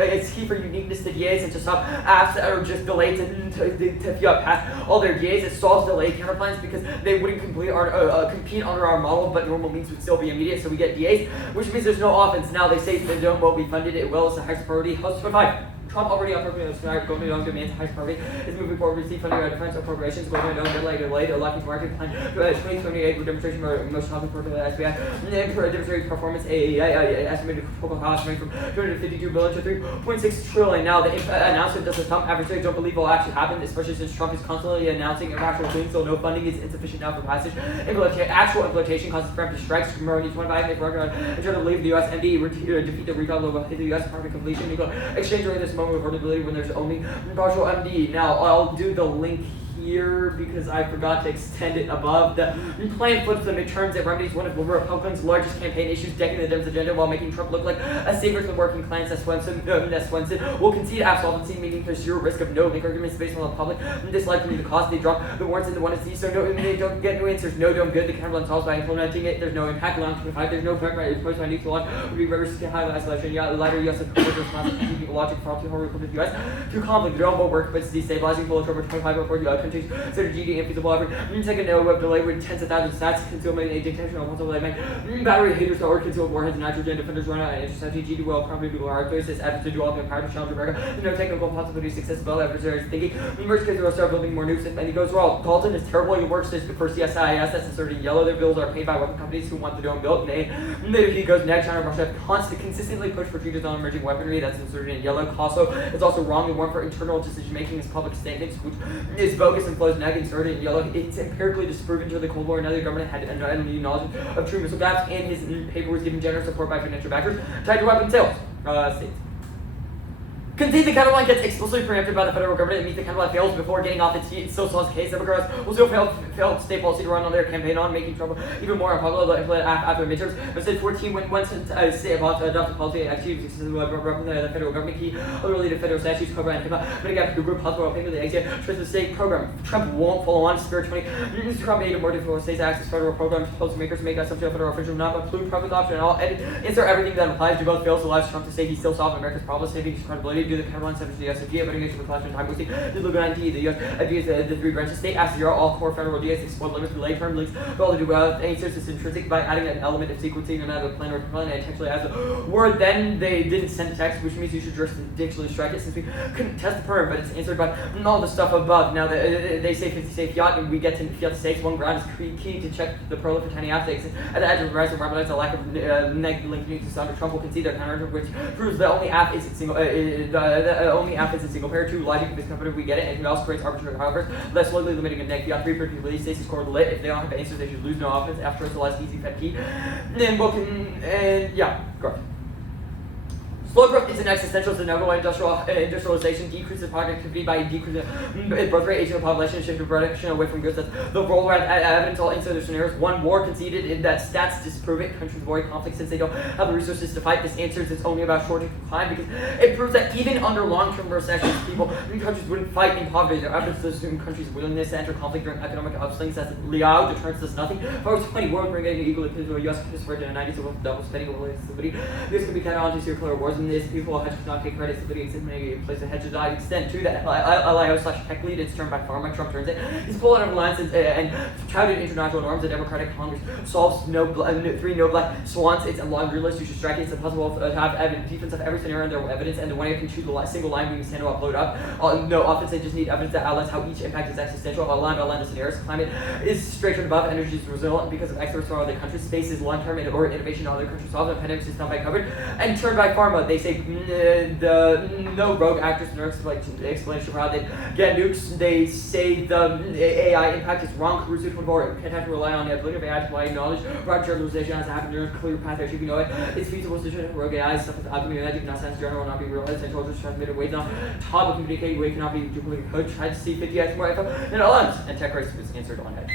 It's key for uniqueness to DAs and to stop apps that are just delayed to fiat pass all their DAs. It solves delay counterplans because they wouldn't compete under our model, but normal means would still be immediate. So we get DAs, which means there's no offense. Now they say the dome won't be funded. It will. It's the highest priority. House 5. Trump already appropriated going on demands high priority is moving forward to receive funding by defense appropriations going on delayed elected market plan 2028 for demonstration for most housing for the SBI and for demonstrating performance estimated total cost range from $252 billion to $3.6 trillion. Now the announcement doesn't come adversaries don't believe will actually happen, especially since Trump is constantly announcing actual things, so no funding is insufficient now for passage. Actual implementation causes preemptive strikes. Tomorrow 25 if we're going to leave the U.S. MD defeat the recall of the U.S. Department completion exchange during this moment of affordability when there's only partial MD. Now I'll do the link here because I forgot to extend it above. The plan flips the midterms that remedies one of the Republicans' largest campaign issues, decking the Dems' agenda while making Trump look like a savior for the working class. That Swenson will concede absolvency, meaning there's zero risk of no link arguments based on the public disliking the cost. They drop the warrants in the 1 and C, so they don't get no answers. No dome good. The Cameron solves by implementing it. There's no impact. Long 25. There's no threat. Right? It's posted by neutral law. Would be reversed to high isolation. Yeah, the latter U.S. response to keeping logic from the U.S. to conflict. The dome will work, but it's destabilizing. Full over 25 report. countries consider GD infeasible effort. Second, no web delay with tens of thousands of stats, concealment, a detection of multiple element, battery haters to order concealed warheads, nitrogen defenders run out, and intercept GD well, probably do hard choices, efforts to do all the power to challenge America, no technical possibility of success, well, adversaries thinking, emerge kids will start building more nukes, and he goes, well, Dalton is terrible, he works this for CSIS, that's inserted in yellow, their bills are paid by weapon companies who want the dome built, he goes, next, China and Russia have consistently pushed for treaties on emerging weaponry, that's inserted in yellow, also, it's also wrong, the warrant for internal decision making is public statements, which is bogus and flows neg, inserted in yellow, it's empirically disproven to the Cold War, neither government had any knowledge of true missile gaps, and his paper was given generous support by financial backers tied to weapon sales. States. Concede the counterline gets explicitly preempted by the federal government and means the counterline fails before getting off its feet. Still solves case. Democrats will still fail state policy to run on their campaign on, making trouble even more unpopular after midterms. But state 14 when once state about adopted policy actually the federal government key otherly the federal statutes cover and but again the group hospital payment the exit trust the state program. Trump won't follow on spirit 20. Mr. Trump made it more difficult for states to access federal programs. Policymakers make assumption of federal officials not include public option and all insert everything that applies to both fails to allows Trump to say he still solved America's problems, saving his credibility. Do the counterline subject to the SFG, but against the classroom time wasting. The logo 90, the US FDA's the three branches. State asks zero all core federal DAs explode limits, relay term links, all to do answers is intrinsic by adding an element of sequencing and either plan or plan and intentionally as a word. Then they didn't send text, which means you should jurisdictionally strike it since we couldn't test the perm, but it's answered by all the stuff above. Now they say 50 say fiat, and we get to fiat stakes. One ground is key to check the perla for tiny stakes. At the edge of the rise of Robert, a lack of negative linking to Donald Trump will concede their counter, which proves the only app is a single. The only app is a single pair. 2 logic is competitive. We get it, and who else creates arbitrary however. Less slowly limiting a neg. Fiat 3 particularly states score lit. If they don't have answers, they should lose no offense. After it's the last easy fed key. And what can growth. Slow growth is an existential to novel industrialization, decreases productivity by decreasing birth rate, aging of population, shift of production away from goods. That's the role of evidence all inside the scenarios. One war conceded in that stats disprove it. Countries avoid conflict since they don't have the resources to fight. This answers it's only about shortening time because it proves that even under long-term recessions, people in countries wouldn't fight in poverty. There evidence to assume countries' willingness to enter conflict during economic upswings. That's Liao deterrence does nothing. If I was 20 world bring it equal to a U.S. history in the 90s with double spending over stability. This could be counter to nuclear wars. This people hedge not take credit stability and many places hedges I extend to that LIO/tech lead. It's termed by Pharma. Trump turns it. He's pulled out of alliances and touted international norms. The Democratic Congress solves 3 no black swans. It's a laundry list. You should strike it. It's impossible to have evidence, defense of every scenario and their evidence, and the one you can choose the single line we can stand to upload up. No offense. They just need evidence that outlines how each impact is existential. Outline the scenarios. Climate is straight from above. Energy is resilient because of experts from other countries. Space is long-term or innovation in other countries solved. The pandemic is not by covered. And turned by Pharma. They say the no rogue actors nurse like explanation for how they get nukes. They say the AI impact is wrong. Caruso 24 can't have to rely on the ability of AI to apply knowledge. Broad generalization has to happen. There's a clear path there. If you know it, it's feasible to show rogue AI stuff with alchemy and magic, not science general, not be realized. And soldiers transmitted weight on top of communicating weight cannot be duplicated code. Try to see 50x more info than LMs. And tech race is answered on edge.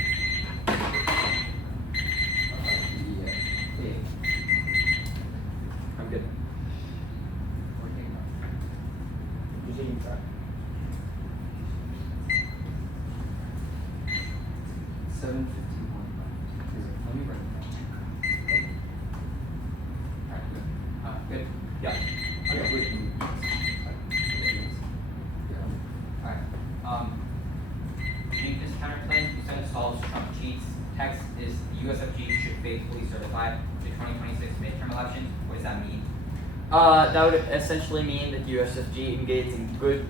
I'm good. Continue track. 7:51. Let me write it down. Alright, good. Yeah. Okay, wait. Alright. Do you think this counterclaim you said it solves Trump cheats text is the USFG should faithfully certify the 2026 midterm elections? What does that mean? That would essentially mean that USFG engages in good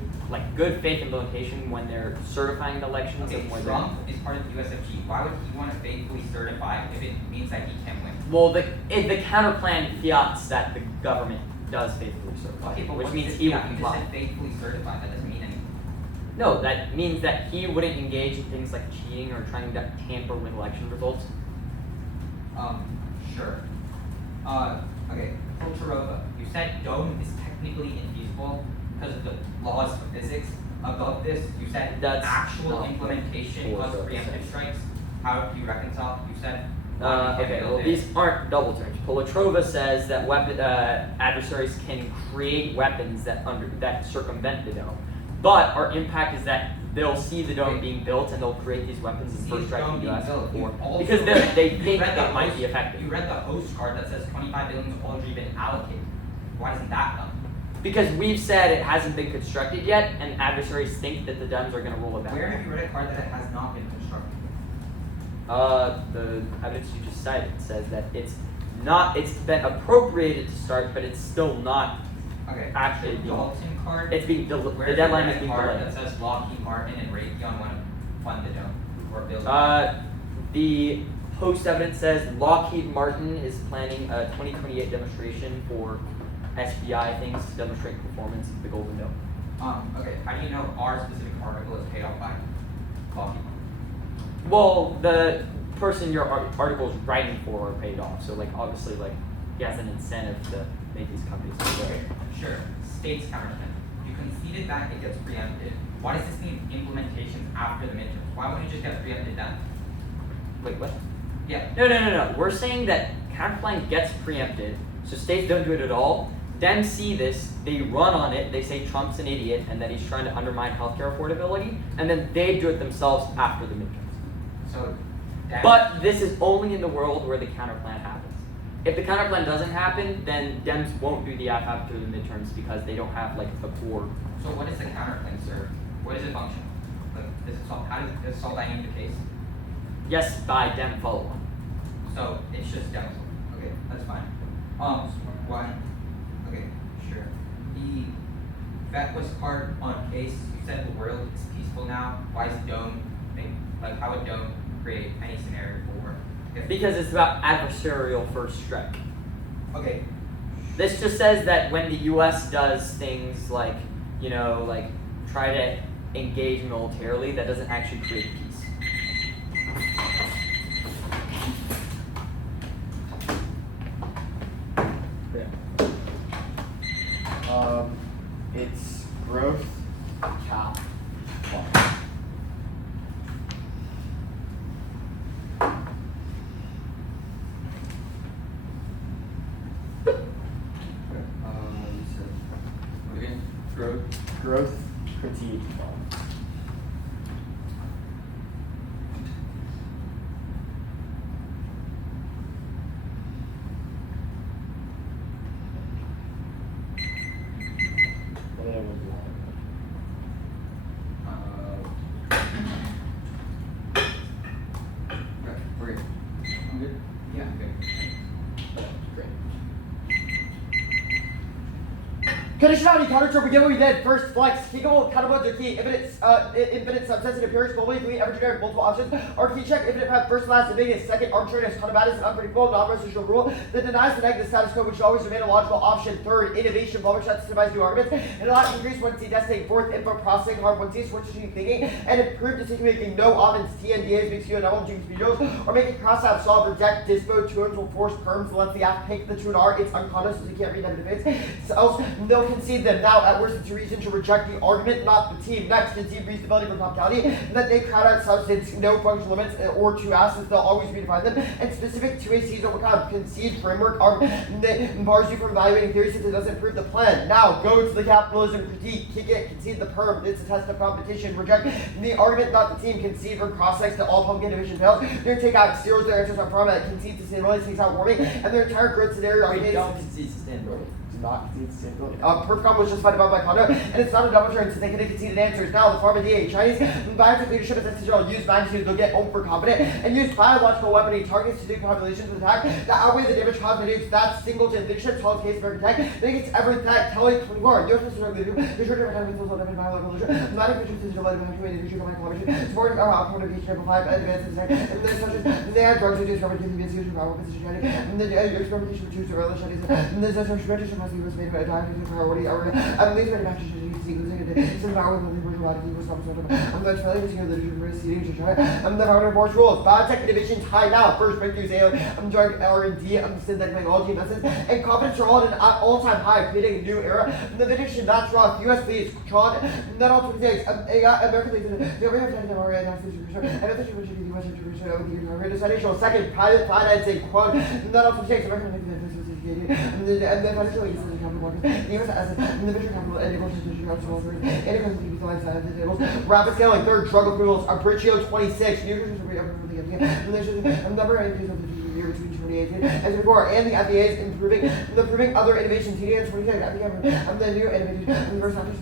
faith implementation when they're certifying the elections. Okay, and when Trump is part of the USFG. Why would he want to faithfully certify if it means that he can win? well, the counterplan fiats that the government does faithfully certify, Okay, but which what's means this he will fiat? You just comply. said faithfully certified. That doesn't mean anything. No, that means that he wouldn't engage in things like cheating or trying to tamper with election results. Sure. Okay, Kulturova, you said dome is technically infeasible because of the laws of physics. Above this, you said That's actual not implementation what causes Kulturova preemptive said. strikes. How do you reconcile? You said Okay, well, these aren't double terms. Politrova says that adversaries can create weapons that circumvent the dome, but our impact is that they'll see the dome being built and they'll create these weapons and first strike the U.S. before because they think it might be effective. You read the host card that says 25 billion has already been allocated. Why isn't that done? because we've said it hasn't been constructed yet, and adversaries think that the Dems are going to roll it back. Where have you read a card that it has not been constructed? The evidence you just cited says that it's been appropriated to start, but it's still not Okay. actually the being. Dalton card. It's being Where the have you deadline read is a being card delayed. that says Lockheed Martin and Raytheon want to fund the dome or build it? The post evidence says Lockheed Martin is planning a 2028 demonstration for SBI things to demonstrate performance of the Golden Dome. Okay. How do you know our specific article is paid off by Lockheed Martin? Well, the person your article is writing for are paid off, so like obviously like he has an incentive to make these companies go. Okay, sure. States counterclaim. You conceded that it gets preempted. Why does this need implementation after the midterms? Why wouldn't it just get preempted then? Wait, what? Yeah. No. We're saying that counterclaim gets preempted, so states don't do it at all. Dems see this, they run on it, they say Trump's an idiot and that he's trying to undermine healthcare affordability, and then they do it themselves after the midterms. So. That, But this is only in the world where the counterplan happens. If the counterplan doesn't happen, then Dems won't do the app after the midterms because they don't have like the core. So what is the counterclaim, sir? What is it function? Like, how does this solve any of the case? Yes, by Dem follow-on. So it's just Dems. Okay, that's fine. One. Okay, sure. The vet was part on case. You said the world is peaceful now. Why is Dome how would Dome create any scenario for war? Because it's about adversarial first strike. Okay. This just says that when the U.S. does things like, try to engage militarily, that doesn't actually create peace. It's growth cap fund. You said, what again? Growth. Growth critique fund. And then it was Okay, we're good. I'm good. Yeah. Okay. great. Conditionality countertrip, we get what we did. First, flex. Keyable, countable, are key. Infinite subsets and appearance globally, delete every generic multiple options. Our key check, infinite path, first, last, and biggest. Second, arbitrariness, connobatus, and unpredictable, non-resolution rule that denies the negative status quo, which should always remain a logical option. Third, innovation, which systemizes new arguments. And allow increase 1C testing. Fourth, input processing, hard 1C, switch strategic thinking, and improve decision making. No omens, TNDAs, makes you a novel James videos, or make it cross out, solve, reject, dispo, tunes, will force perms, let the app pick the tune R. It's unconscious, so you can't read that in debates. So else, they'll concede them. Now, at worst, it's a reason to reject the argument, not the team. Next, concede reasonability for totality, and that they crowd out substance, no functional limits, or two acids, they'll always redefine them, and specific to a seasonal kind concede framework that bars you from evaluating theory since it doesn't prove the plan. Now, go to the capitalism critique, kick it, concede the perm, it's a test of competition, reject the argument, not the team, concede for cross-sex that all public innovation fails. They're gonna take out steroids, their answers on pharma, that concede sustainability, takes out warming, and their entire growth scenario We is don't concede sustainability. do not concede sustainability. Perfcom was justified about by Kondo, and it's not a double turn since they could have conceded answers. Now, the Pharma DA, Chinese biotech leadership is essential. Use magnitude, they'll get overconfident, and use biological weaponry targets to do populations with attack that outweigh the damage caused by nukes. That's singleton leadership, tallest case American tech. They gets every tech, telling 24. Your system of the short term time with those biological leadership. Not a vision to the level of community, collaboration, supporting our outcome of each triple five advances tech, and then such as they have drugs reduced from the institution of our position, and then your experimentation with choose to relish studies, and then such experimentation must be made by a diamond priority, or at least manufacturing some power with the body was some sort of I'm going to tell you the university to try. I'm the founder of Force rules. Biotech innovations high now. First breakthroughs I'm drug R&D, synthetic technology methods, and confidence are all at an all-time high, creating a new era. The addiction, that's wrong. US leads, Tron, not all 26. American leads, the overhead of our and I don't think you should be much of second, private finance and quad, not all 26. American and then financial aid is the capital market. The US assets, and the venture capital, and equal to and it comes to be life sciences tables. Rapid scaling, third, drug approvals, Apricio 26, nutrition, and there's a number of year between 2018 and 2024, and the FDA is improving other innovations. TDN 26, I think the new innovation, the first factors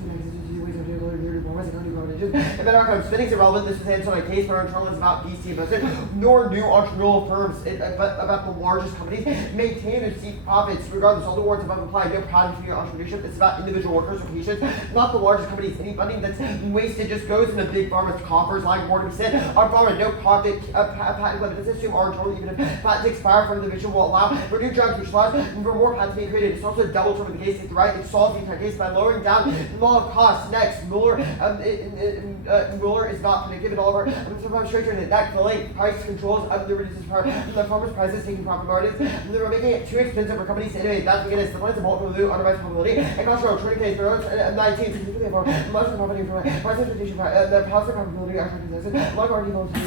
and better outcomes. Spending is irrelevant. This was answered on a case for internal is about VC investment, nor new entrepreneurial firms, but about the largest companies maintain or seek profits regardless. All the words above apply. No product for your entrepreneurship. It's about individual workers or patients, not the largest companies. Any funding that's wasted just goes into big pharma's coffers, like more to be said. Our pharma, no profit, patent limit. Let's assume our internal, even if patents expire from the division, will allow for new drugs which allows for more patents being created. It's also double term of the case. It's right. It solves the entire case by lowering down the law of costs. Next, Mueller is not predictive at all of our straight to that filling price controls the reduces the farmers' prices taking profit margins. They were making it too expensive for companies to innovate. That's again, the plans of multiple new underwriting probability and cost of 20 case for 19 specifically for much of property from price expectation the positive probability are successes like already known to be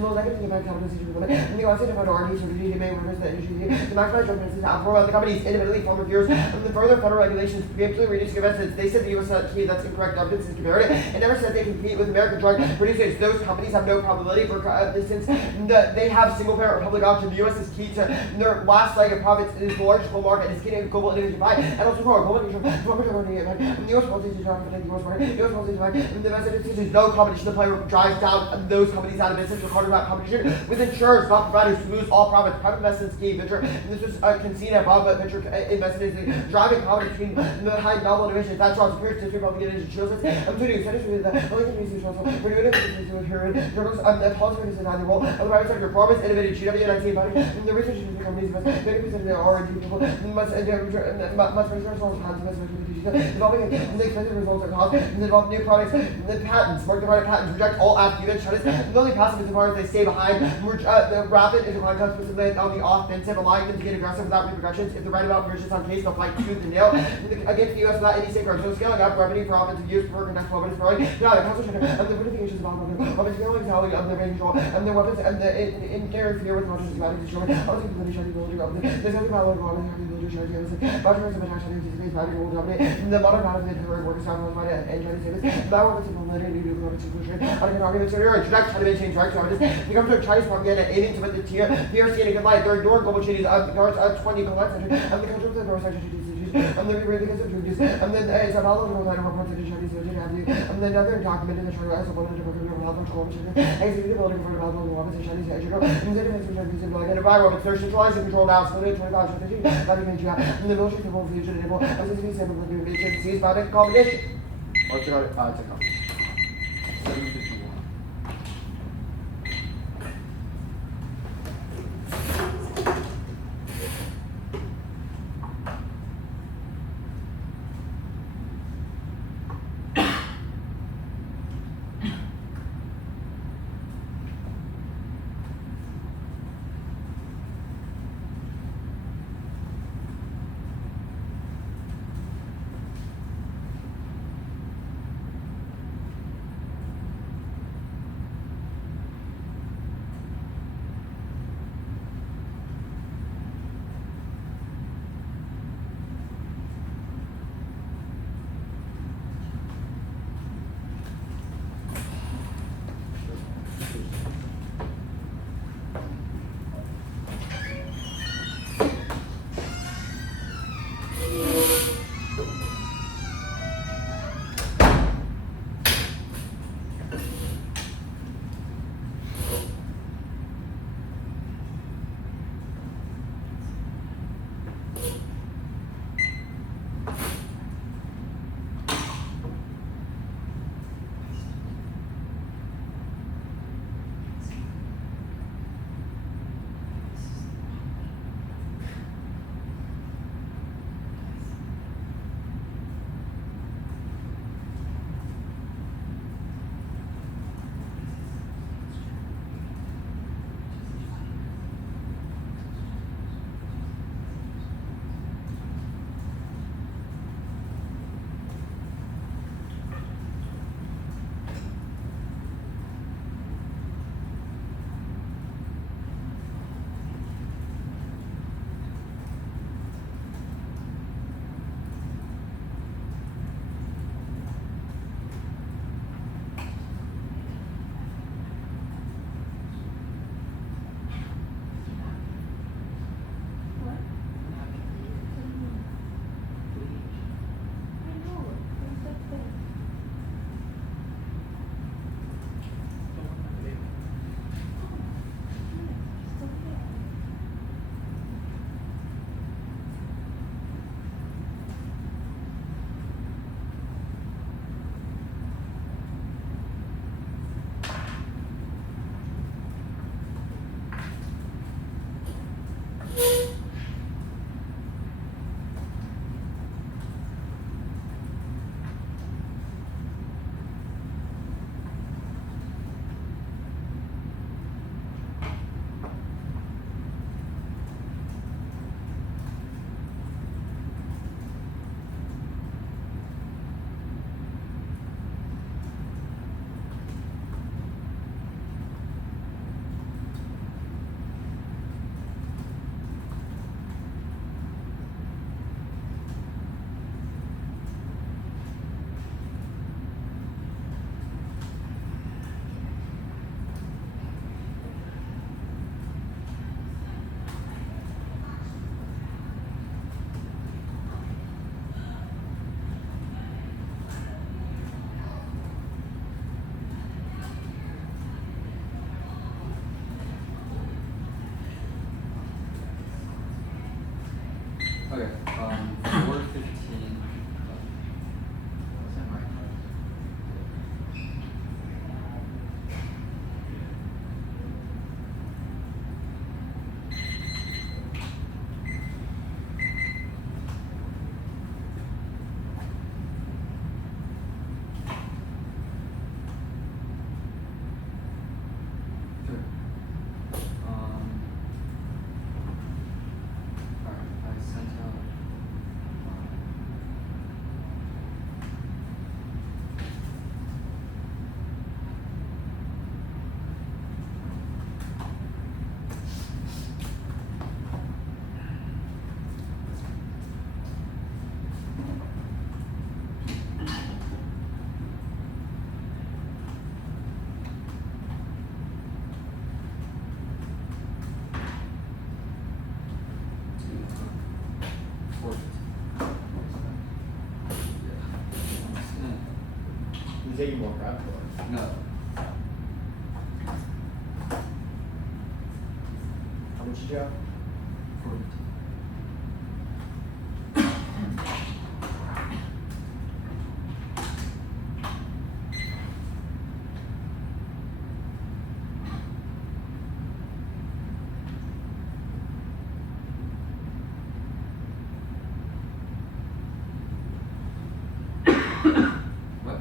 no negative impact capitalization limit and the onset of RD so the may reverse the industry to maximize drug prices for the companies independently from reviewers and the further federal regulations preemptively reducing investments. They said the U.S. key that's incorrect evidence is comparative and never said they compete with American drug producers. Those companies have no probability for since they have single parent public option. The U.S. is key to their last leg of profits. It is the largest global market. It's getting global innovation pie and also for global innovation. The U.S. policies is not the U.S. market. The U.S. policies is the best institutions. No competition. The player drives down those companies out of business. Required about competition with insurers, not providers who lose all profits. Private investments key venture. And this was conceded above, but venture investment is driving competition between the high novel innovations. That's wrong. Superior to public innovation shows us. I'm to do studies with the only thing we also we're doing it with her journals. The policy is an annual. The private sector performance innovative GW19 body. The research is the companies must 30% of their R&D people must research on hands developing and the expensive results are cost and develop new products. The patents, market provided patents reject all affidavits. The only passive is the part they stay behind. The rapid is decline comes specifically on the offensive, allowing them to get aggressive without repercussions. If the right about versus on case, they'll fight tooth and nail. Against the U.S. without any safeguards. So scaling up revenue for offensive use for conduct flow, but it's growing. Now, the constitution and the verifications of offensive scaling of the range control and the weapons and the interfere with conscious matters to show also the ability of the self power of the ability to show you batteries of attack and space battery will dominate the modern battle of the terror workers are on and Chinese service. That was a military new global solution. I can argue it's a direct Chinese change right charges. The government of Chinese propaganda aiming to put the PRC in a good light. They're ignoring global changes of guards of 20 collects and the country of the North Section and the because of changes and then it's a valid line of reports of the Chinese Virgin Avenue and then another document in the China as a one of the health control executive building for development of the Chinese educator and then it's like an environment they're centralizing control now so 25 that means you have and the military civil fusion enable as a city symbol of the innovation seized by the competition. Let's go to 751. taking more prep for? No. How much did you have? 42. What?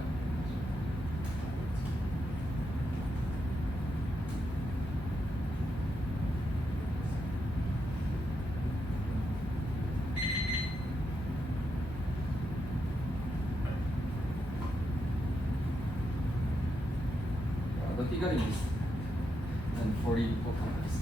Look, you gotta use and 40 will come first.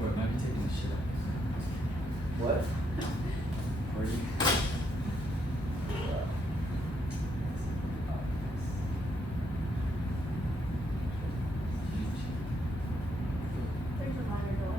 What, might be taking the shit out. What? Or you? There's a minor delay.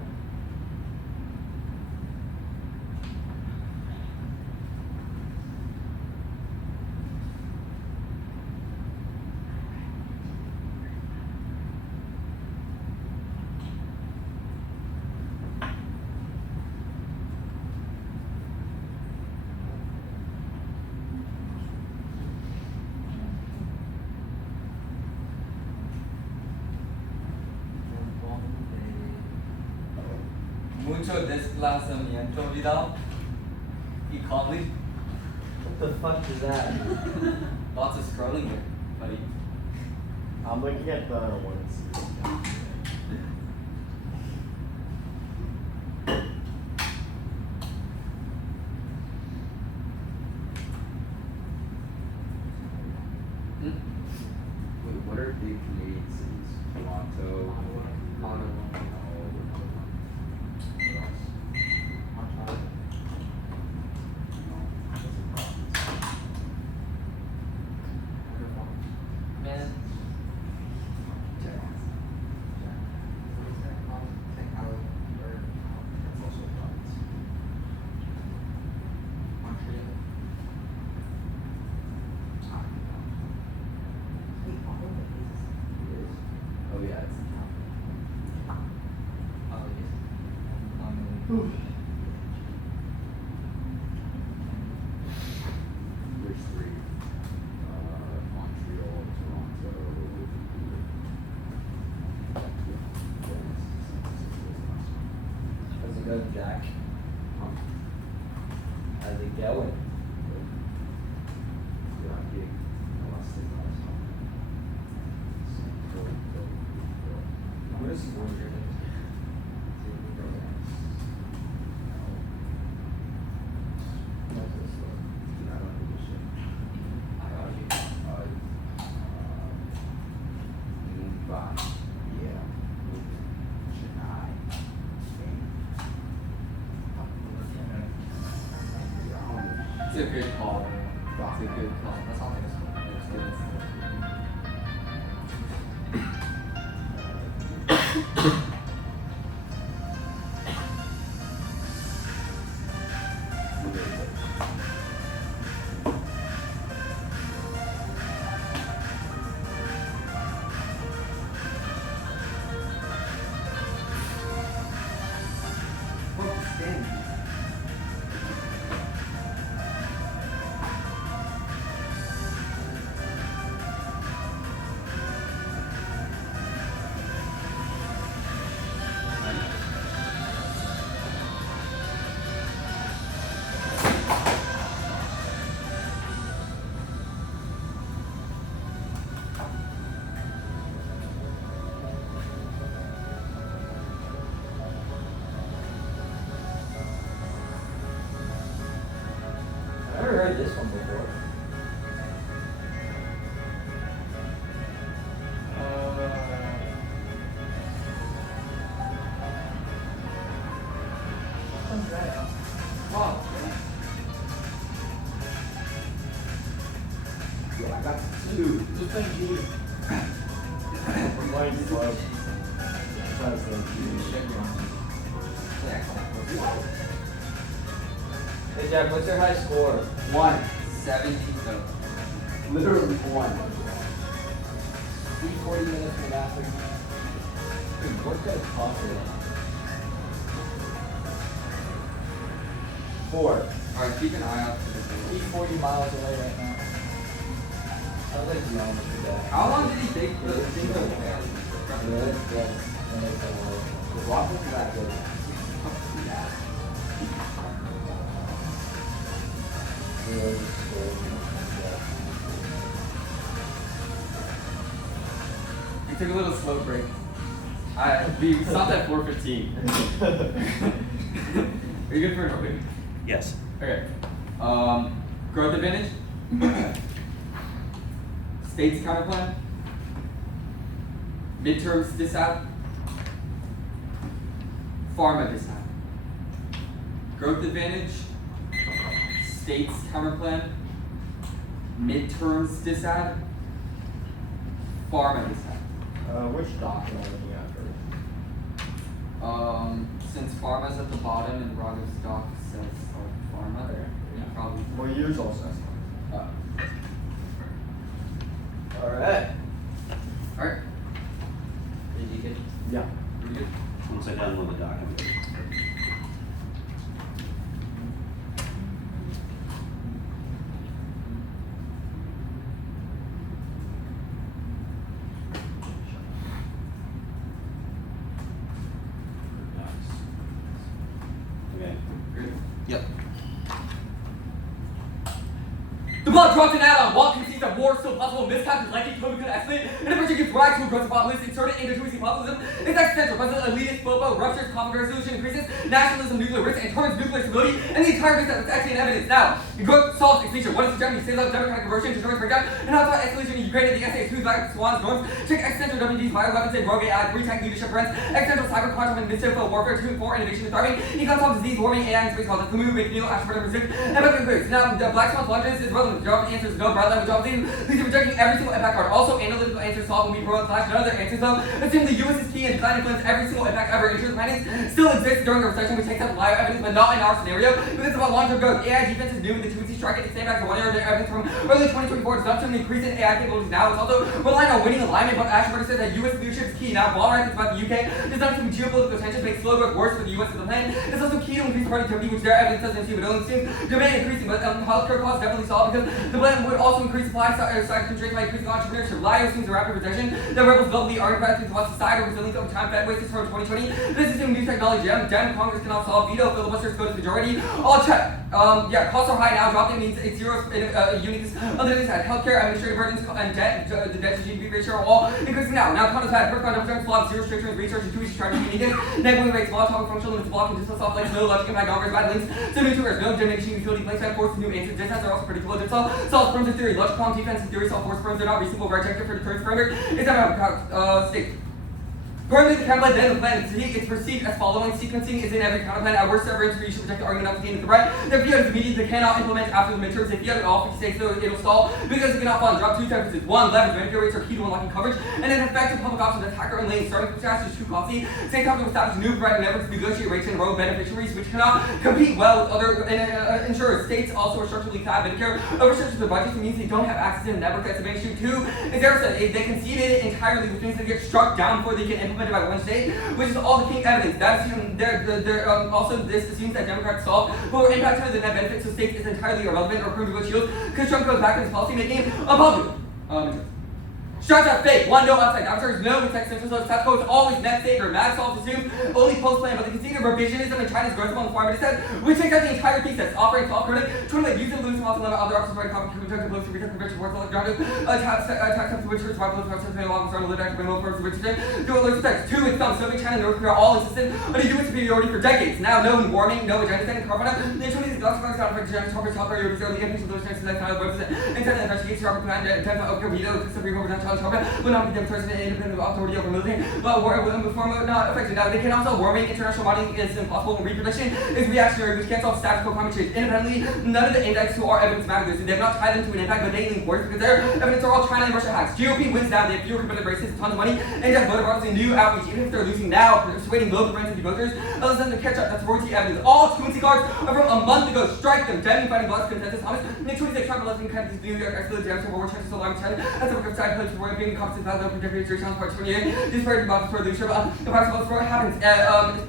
Mucho desplazamiento, Vidal. Economically. What the fuck is that? Lots of scrolling here, buddy. I'm looking at the ones. Hmm? Wait, what are big Canadian cities? Toronto. Ottawa. Man, Oh yeah, it's which three? Montreal, Toronto. how's it going, Jack? How's it going? Yeah, big. Last thing last time. What is Forslund? Mumbai. a good call. That's a good call. That's all I guess. That's good. I've never heard this one before. Wow. Yeah, I got 2. Just like you. We're playing slow. Trying to say Hey Jeff, what's your high score? 1. 17 though. Literally 1. 40 minutes in the bathroom. Dude, what could have possibly? 4. Alright, keep an eye out for the goal. He's 40 miles away right now. Sounds like you almost did that. How long did he take for the single? Really? Yes. The block wasn't that good. Really We took a little slow break. We stopped at 4:15. Are you good for an open? Yes. Okay. Growth advantage. States counterplan. Midterms disad. Pharma disad. Growth advantage. States counterplan. Midterms disad. Pharma disad. Which doc am I looking at first? Since Pharma's at the bottom and Raghav's doc says Pharma, Okay. you probably. Well, yours also has Alright. Alright, Did you get? Yeah. pretty good. Once I download the doc, I'm good. Okay. Good. Yep. The blood dropped an add-on. While conceived of war, still possible miscap is likely COVID could escalate. And if gives rise to aggressive populism, inserted into Tuesday populism, its existential president elitist FOPO ruptures, conflict resolution increases, nationalism, nuclear risk, and turns nuclear stability, and the entire business is actually in evidence. Now, the growth solves its nature. What is the Germany stays up democratic conversion to breakdown, and how about escalation in Ukraine and the essay who's like swans norms, check existential WDs, bioweapons, and rogue AI, three-tank leadership brands, existential cyber quantum and mischief warfare, 2 and 4, innovation and thriving, econ disease, warming, AI, and space called the Camus, McNeil, Ashford, and Resist, and Beckham Griggs. Now, the Black Swan lunges is relevant. The answer is no, broad language obviously, these are rejecting every single impact card. Also, analytical answers solved when we pro clash. None of their answers though. Assume the US is key and decline influence every single impact ever. Insurance planning still exists during a recession, which takes up live evidence, but not in our scenario. But it's about long-term growth. AI defense is new in the 2 strike at the same back to 1 year. Their evidence from early 2024 is not to increase in AI capabilities now. It's also relying on winning alignment, but Ashford says that US leadership is key. Now, while right, it's about the UK. Does not assume geopolitical tensions make slow growth worse for the US as a plan. It's also key to increase productivity, which their evidence doesn't assume, but only assume demand increasing. But healthcare costs definitely solved because the plan would also increase supply side constraints by increasing entrepreneurship. Lie assumes a rapid recession that rebels globally are impacted to societal resilience over time. Fed wastes from 2020. This is new technology. Dem Congress cannot solve veto. Filibusters go to majority. All check. Yeah, costs are high now. Dropping means it's zero units. Other things had healthcare, administrative burdens, and debt. The debt to GDP ratio are all increasing now. Now, condos had first condos returns, flop, zero restrictions, research, and tuition charges being needed. Negative rates, small topic functional limits, block, and distance soft links, no logic impact, numbers, bad links. So new tours, no diminishing utility links, and force new answers. Discounts are also predictable. Solve firms in theory, logic, defense in theory, solve force firms are not reasonable. Rejected for deterrence framework. It's about state. According to the counterplan, then the plan it's perceived as following. Sequencing is in every counterplan. At worst, several interviews should reject the argument of the gain of the right. The fiat is immediate. They cannot implement after the midterms. If you have it all 56, so it'll stall because it cannot fall and drop two temperatures. One, leverage. Medicare rates are key to unlocking coverage. And an effective public option that hacker and lane starting from scratch is too costly. Same time to establish new provider networks to negotiate rates and road beneficiaries, which cannot compete well with other insurers. States also are structurally cap Medicare overstretches their budgets. It means they don't have access to the network that's advantage to. Two, is they conceded it entirely, which means they get struck down before they get implemented by one state, which is all the key evidence. That assumes also this assumes that Democrats solve but impact to the net benefits of states is entirely irrelevant or proved to shield because Trump goes back in his policy making unpopular. Shots are fake. One, no outside. Doctors know the text central so South Korea is always net state or mad solve assume only post plan, but they concede revisionism in China's growth on the farm instead, which takes out the entire thesis, offering false credit, trying to use the lose to limit other options right copy conjunction blows to retail convention worth like grounded tax up to which is why blows to pay along around the litter to move first which do it lose text. Two, it's Soviet China and North Korea all insisted on a US superiority for decades. Now no warming, no agenda setting carbon up. The 20s Galactic out of James Harper's top priorities are the impeachment of those chances that kind of votes and send an investigation Robert Plan Denver Oak Veto Supreme Court Challenge Harper will not be the president independent authority over military but war with before not affected. Now they can also warming international modeling is impossible and reproduction is reactionary which can't solve status quo climate change. Independently, none of the index to our evidence matters. They have not tied them to an impact but they lean worse because their evidence are all China and Russia hacks. GOP wins now, they have fewer competitive races, tons of money, and have voter bars and new outreach. Even if they're losing now, persuading low propensity voters, allows them to catch up. That's royalty evidence. All 20 cards are from a month ago. Strike them. Deming fighting bloods, consensus, honest. Nick 26 Trump electing candidates New York excellent jams for war chances so long time. That's a work of side pledge for being competent value for deputy jury challenge part 28. This very about for leadership. The parts of what happens.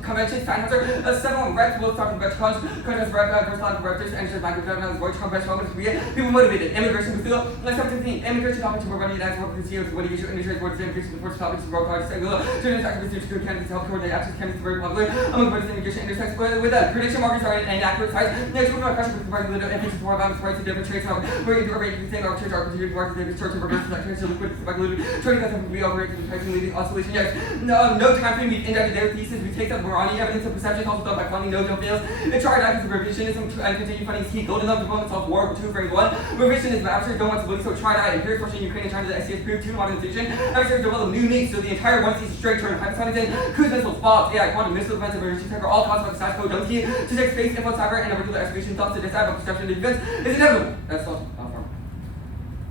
Convention, Steinhauser, 7 reps will talk about contest rep, first line of reps, and just back of government, voice, convention, moments, people motivated. Immigration, we feel like 17. Immigration topics for running that's what we see what you issue industry towards the immigration before topics for cards, students, activists, good candidates, help coordinate access candidates very popular among voters in immigration intersects with that. Prediction markers are inaccurate size. Next, we're going to pressure with providing little emphasis for about rights to different traits. We're going to rate the same church opportunity to the church and reverse that transfer liquid speculative trading that we operate to the pricing leading oscillation. Yes, no time frame we've indexed their thesis. We take that Morani evidence of perception also done by funding no joke fails. The chart acts as revisionism and continue funding is key. Golden love components of war 2 frame 1. Revisionism absurd don't want to believe so try that. And here's Russia, Ukraine, and China the SCS proved 2 modernization. Absurd develop new needs so the entire one season straight turn hypersonic cruise missiles, bombs, AI, quantum missile defense, and emergency tech are all caused by the status quo. Don't see to take space, info, cyber, and a regular excavation thoughts to decide about perception of defense is inevitable. That's all.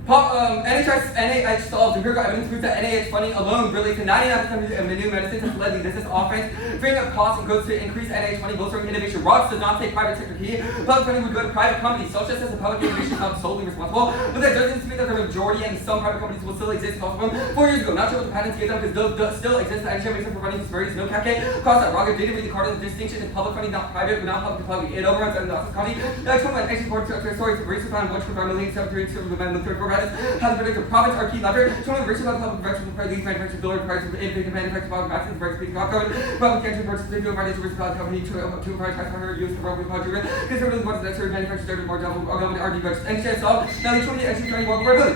NIH solves empirical evidence proves that NIH funding alone relates to 99% of the new medicines has led the business offense, freeing up costs and goes to increase NIH funding, bolstering innovation. Ross does not take private sector key. Public funding would go to private companies. Social says the public innovation is not solely responsible, but that doesn't mean that the majority and some private companies will still exist. 4 years ago, not sure what the patents gave them because those still exist. The NIH makes them for running disparities, no CAC. Cost that rocket didn't read the card of the distinction is public funding, not private, but not public to public. It overruns and the county. That's one actually for stories of race found 1.5 million 732 of the 34 patents has predicted profits are key lever. Some of the richer public direction will lead manufacturers lower prices of innovative manufacturing public masses, price speaking of government. Public entry versus the new financial risk company to provide tax for use of public budget. Conservative ones that serve manufacturers started more double or government RD budgets. And share solve. Now the 20 entry 20 1 billion.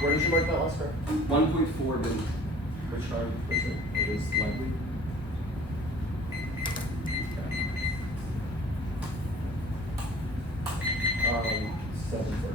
Where did you mark that last card? 1.4 billion. Which card was it? It was likely. Okay. 730.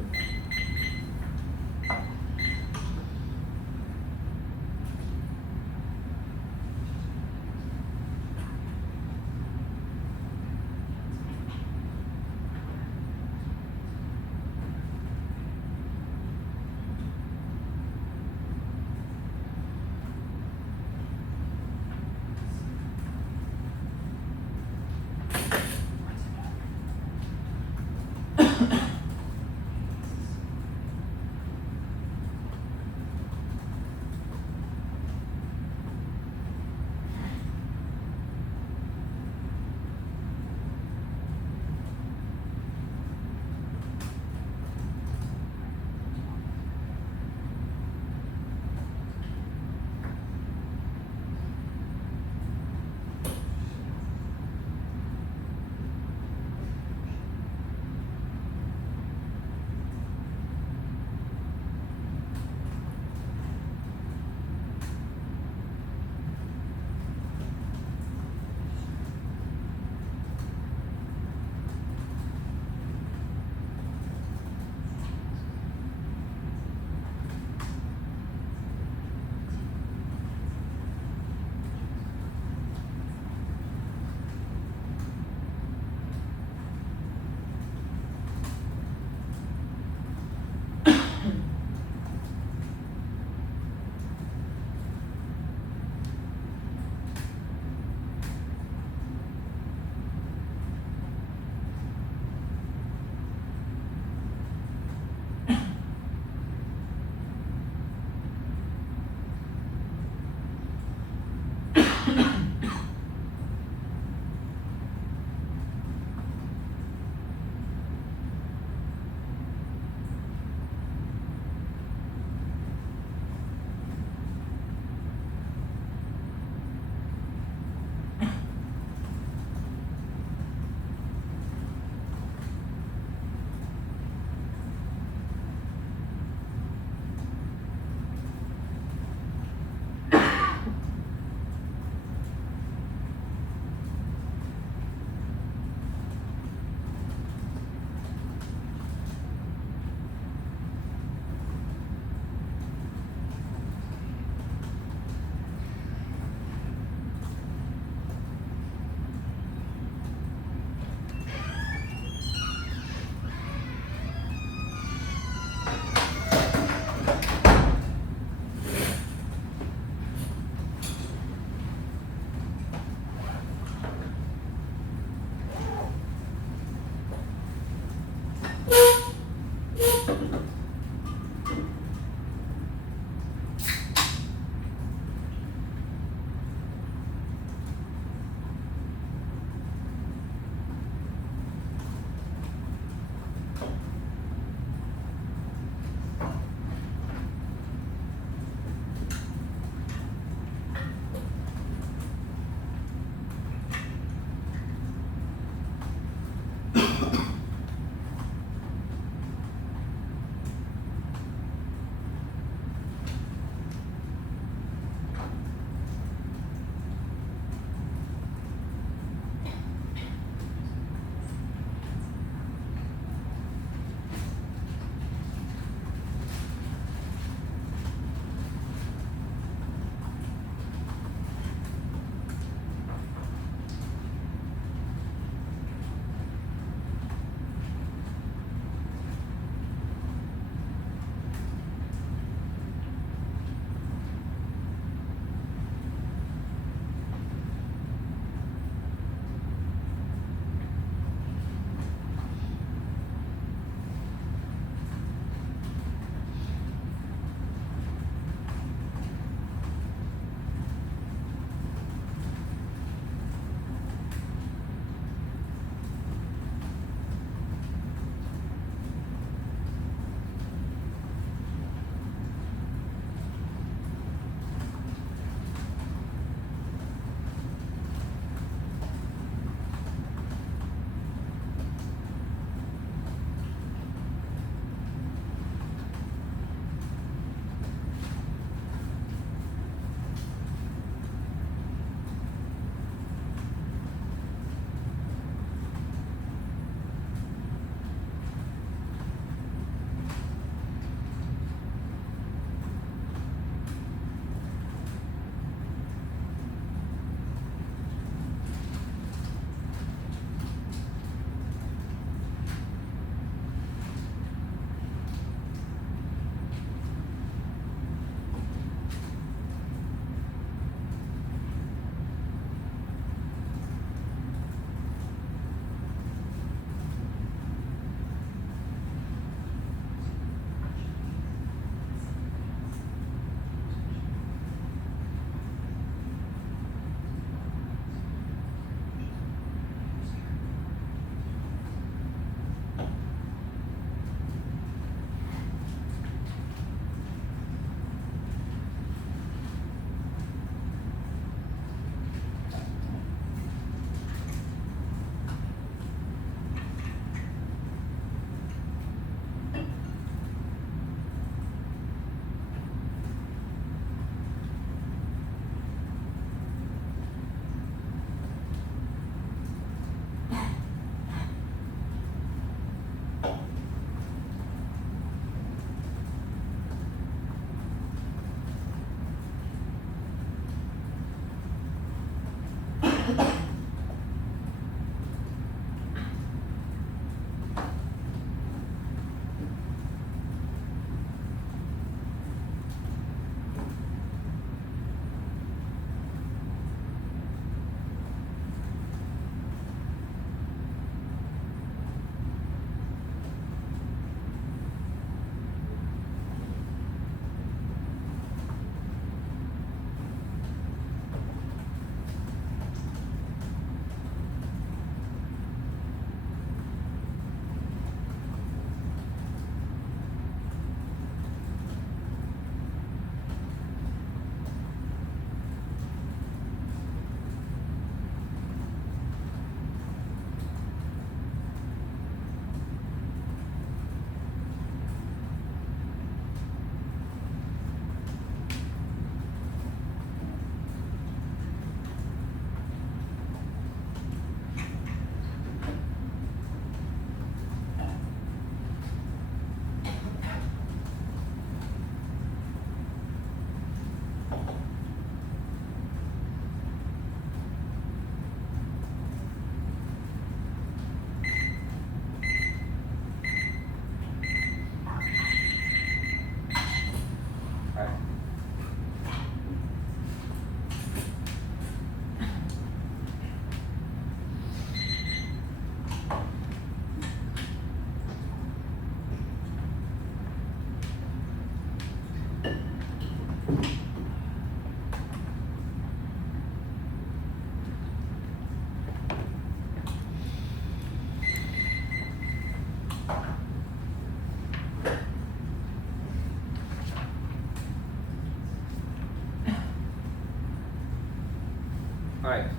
Alright.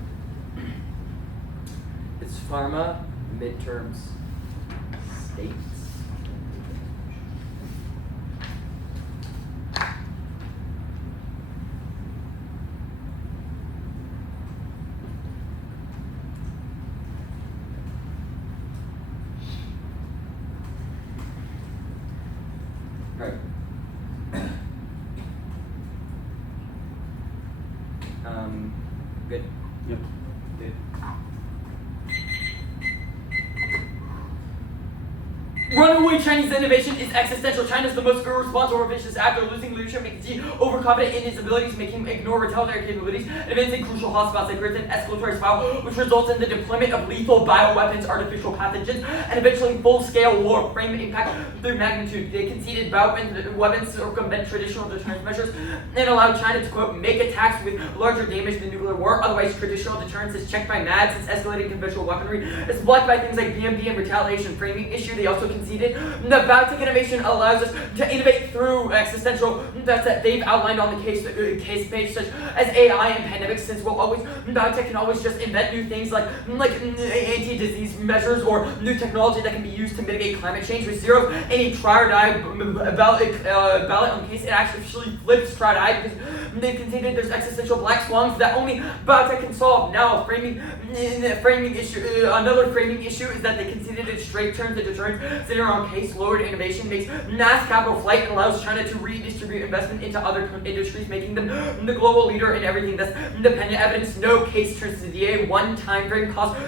It's Pharma, midterms, states. Right. Good. Yep. Good. Runaway Chinese innovation is existential. China is the most irresponsible or vicious actor. Losing leadership makes Xi overconfident in his abilities, making him ignore retaliatory capabilities, advancing crucial hotspots that creates an escalatory spiral, which results in the deployment of lethal bioweapons, artificial pathogens, and eventually full-scale war. Frame impact their magnitude. They conceded weapons circumvent traditional deterrence measures and allow China to, quote, make attacks with larger damage than nuclear war. Otherwise, traditional deterrence is checked by MAD since escalating conventional weaponry is blocked by things like BMP and retaliation. Framing issue. They also conceded that biotech innovation allows us to innovate through existential threats that they've outlined on the case page, such as AI and pandemics. Since biotech can always just invent new things like anti-disease measures or new technology that can be used to mitigate climate change. With zero any try or die ballot on the case, it actually flips try or die because they conceded there's existential black swans that only biotech can solve. Now, another framing issue is that they conceded it straight turns the deterrence center on case. Lowered innovation makes mass capital flight and allows China to redistribute investment into other industries, making them the global leader in everything that's independent evidence. No case turns to the DA. One time frame cost,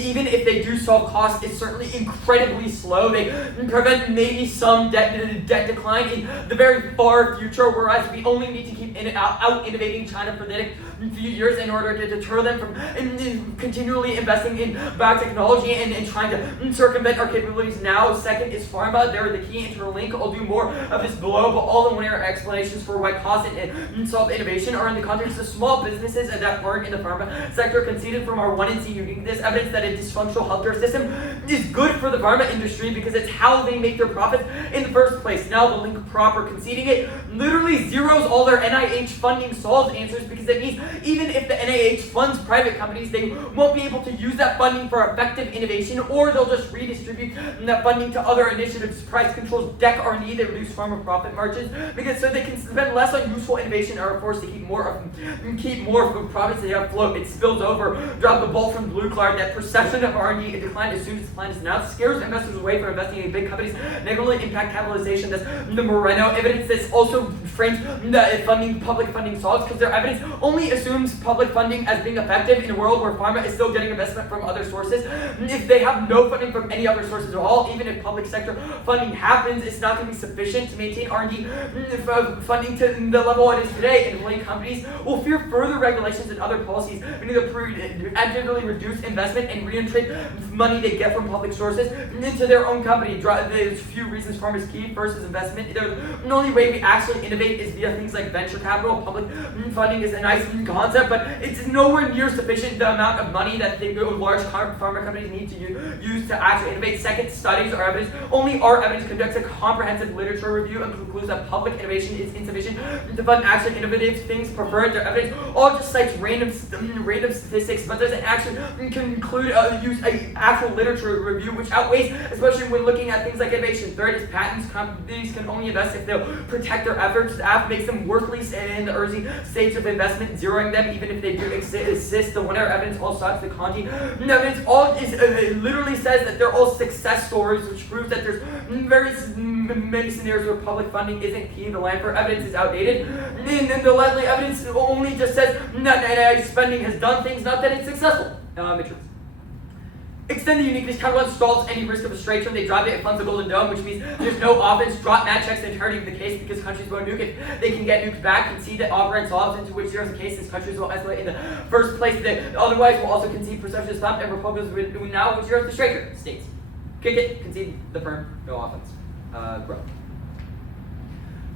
even if they do solve costs, is certainly incredibly slow. They prevent maybe some debt decline in the very far future, whereas we only need to keep out innovating China for the next few years in order to deter them from continually investing in biotechnology and trying to circumvent our capabilities now. Second is Pharma. They're the key interlink. I'll do more of this below, but all in one are explanations for why cost and solve innovation are in the context of small businesses and that aren't in the pharma sector. Conceded from our 1NC uniqueness, evidence that a dysfunctional healthcare system is good for the pharma industry because it's how they make their profits in the first place. Now the link proper, conceding it literally zeroes all their NIH funding solves answers, because it means even if the NIH funds private companies, they won't be able to use that funding for effective innovation, or they'll just redistribute that funding to other initiatives. Price controls deck R&D, they reduce pharma profit margins because so they can spend less on useful innovation and are forced to keep more of the profits they have float. It spills over, drop the ball from blue card. That perception of R&D declined as soon as the plan is announced, scares investors away from investing in big companies, negatively impact capitalization. That's the Moreno evidence. That's also frames that funding public public funding solves because their evidence only assumes public funding as being effective in a world where pharma is still getting investment from other sources. If they have no funding from any other sources at all, even if public sector funding happens, it's not going to be sufficient to maintain R&D funding to the level it is today. And late companies will fear further regulations and other policies, meaning to actively reduce investment and reintegrate money they get from public sources into their own company. There's a few reasons pharma is key. First is investment. The only way we actually innovate is via things like venture capital. Public funding is a nice concept, but it's nowhere near sufficient the amount of money that large pharma companies need to use to actually innovate. Second, studies or evidence. Only our evidence conducts a comprehensive literature review and concludes that public innovation is insufficient to fund actually innovative things preferred. Their evidence all just cites random statistics, but doesn't actually conclude use a actual literature review, which outweighs, especially when looking at things like innovation. Third is patents. Companies can only invest if they'll protect their efforts. The app makes them worthless in the early stage of investment, zeroing them even if they do assist. The winner evidence all sucks. The kanji evidence all is literally says that they're all success stories, which proves that there's many scenarios where public funding isn't key. The Lanford evidence is outdated, and then the Ledley evidence only just says that spending has done things, not that it's successful. Matrix. Extend the uniqueness. Counterbalance stalls any risk of a straight turn. They drive it, it funds the Golden Dome, which means there's no offense. Drop mat checks the entirety of the case because countries won't nuke it. They can get nuked back. Concede that operant solves into which there is a case. Since countries will escalate in the first place, that otherwise will also concede perception is stopped, and Republicans will now which there is the straight turn. States. Kick it, concede the firm, no offense. Grow.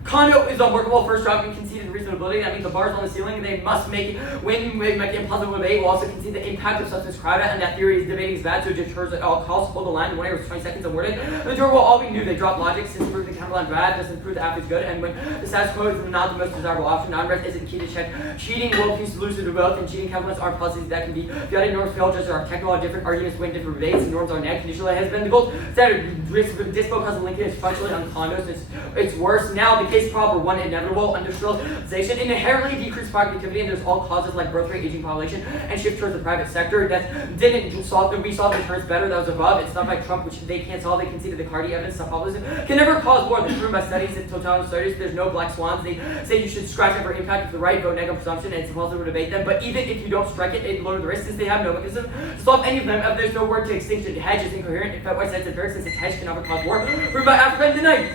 Condo is unworkable. First drop and conceded reasonability. That means the bars on the ceiling, they must make it when we make it impossible to debate. We'll also concede the impact of substance crowded, and that theory is debating is bad, so it deters at all costs. Hold the line. When it was 20 seconds awarded. The juror will all be new. They drop logic since proving the counterline bad doesn't prove the app is good, and when the status quo is not the most desirable option, non-rest isn't key to check. Cheating will be solution to both, and cheating counterlines aren't policies that can be violated. Norms fail just are technical, different arguments win different debates, and norms are net. Conditional has been the gold standard. Dispo causes linkage functionally on condos. It's worse. Now the case proper one inevitable industrialization inherently decreased productivity, and there's all causes like growth rate, aging population, and shift towards the private sector that didn't solve the returns better. That was above. It's not like Trump, which they can't solve. They conceded the Cardi evidence. Some populism can never cause war. That's proven by studies and total studies. There's no black swans. They say you should scratch every impact of the right, vote negative presumption, and it's impossible to debate them. But even if you don't strike it, it lowers the risk since they have no mechanism to solve any of them. There's no word to extinction. Hedge is incoherent. In fact, white sense empiric since it's hedge can never cause war. Proven by Africa in the 90s.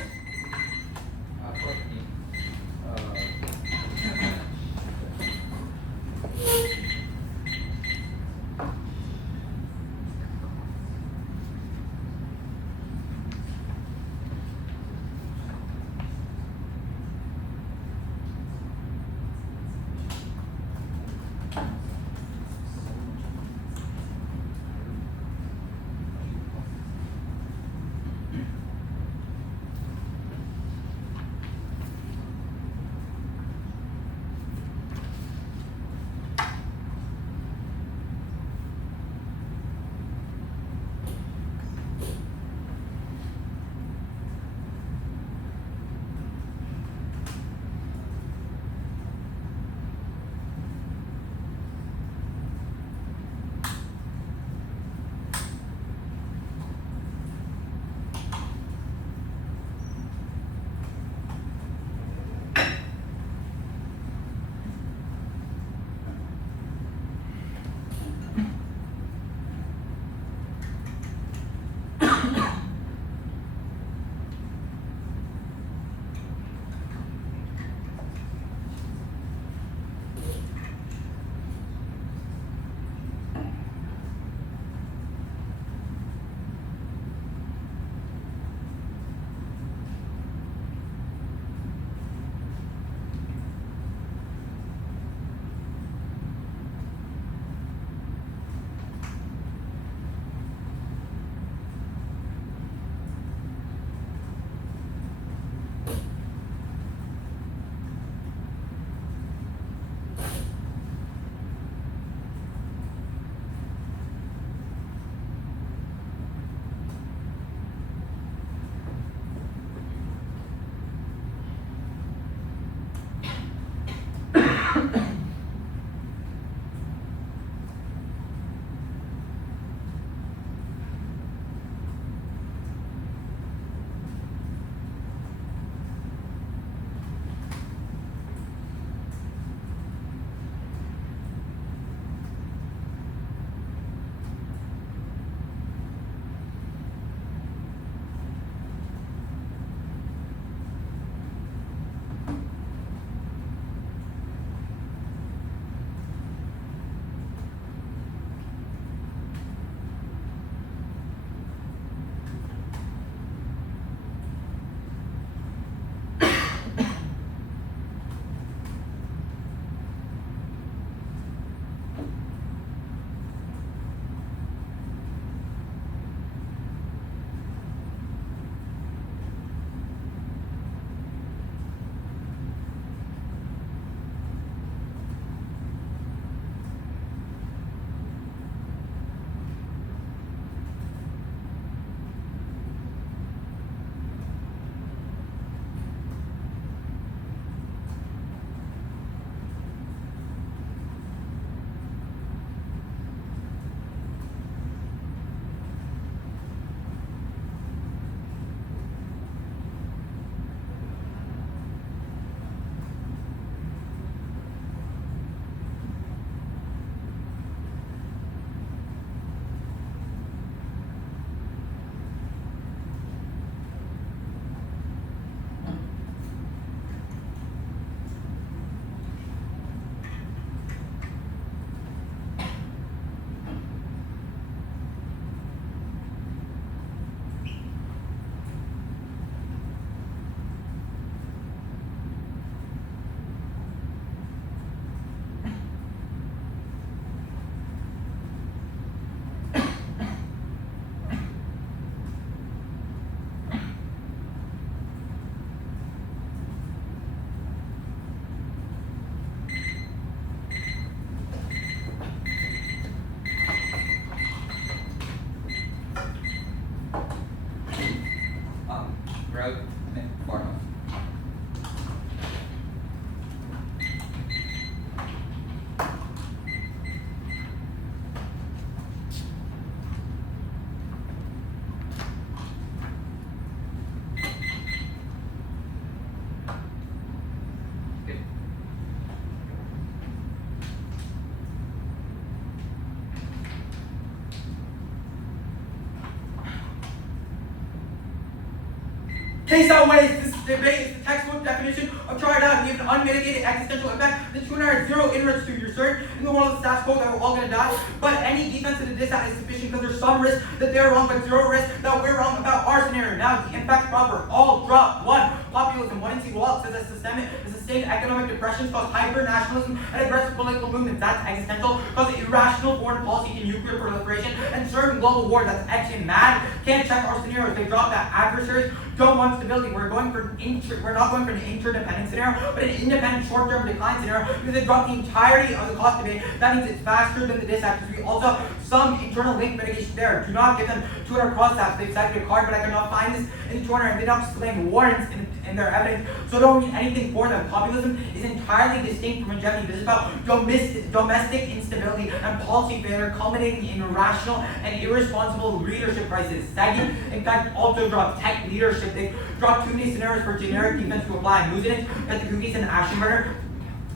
case outweighs this debate is the textbook definition of tried out. We have an unmitigated existential effect. The tuner has zero inroads to your cert in the world of status quo that we're all gonna die. But any defense of the dissat is sufficient because there's some risk that they're wrong, but zero risk that we're wrong about our scenario. Now the impact proper, all drop. 1. Populism. 1 NC Walt says that sustained economic depressions cause hyper-nationalism and aggressive political movements. That's existential. Cause irrational foreign policy and nuclear proliferation and certain global war. That's action mad. Can't check our scenarios. They drop that adversaries don't want stability. We're not going for an interdependent scenario, but an independent short-term decline scenario because they drop the entirety of the cost debate. That means it's faster than the disact because we also have some internal link mitigation there. Do not give them 200 cross-apps. They've cited a card, but I cannot find this in the 200 and they don't explain warrants in their evidence, so don't mean anything for them. Populism is entirely distinct from hegemony. This is about domestic instability and policy failure culminating in irrational and irresponsible leadership crisis. Second, in fact, also drop tech leadership. They drop too many scenarios for generic defense to apply. Muzinich, at the cookies and action burner,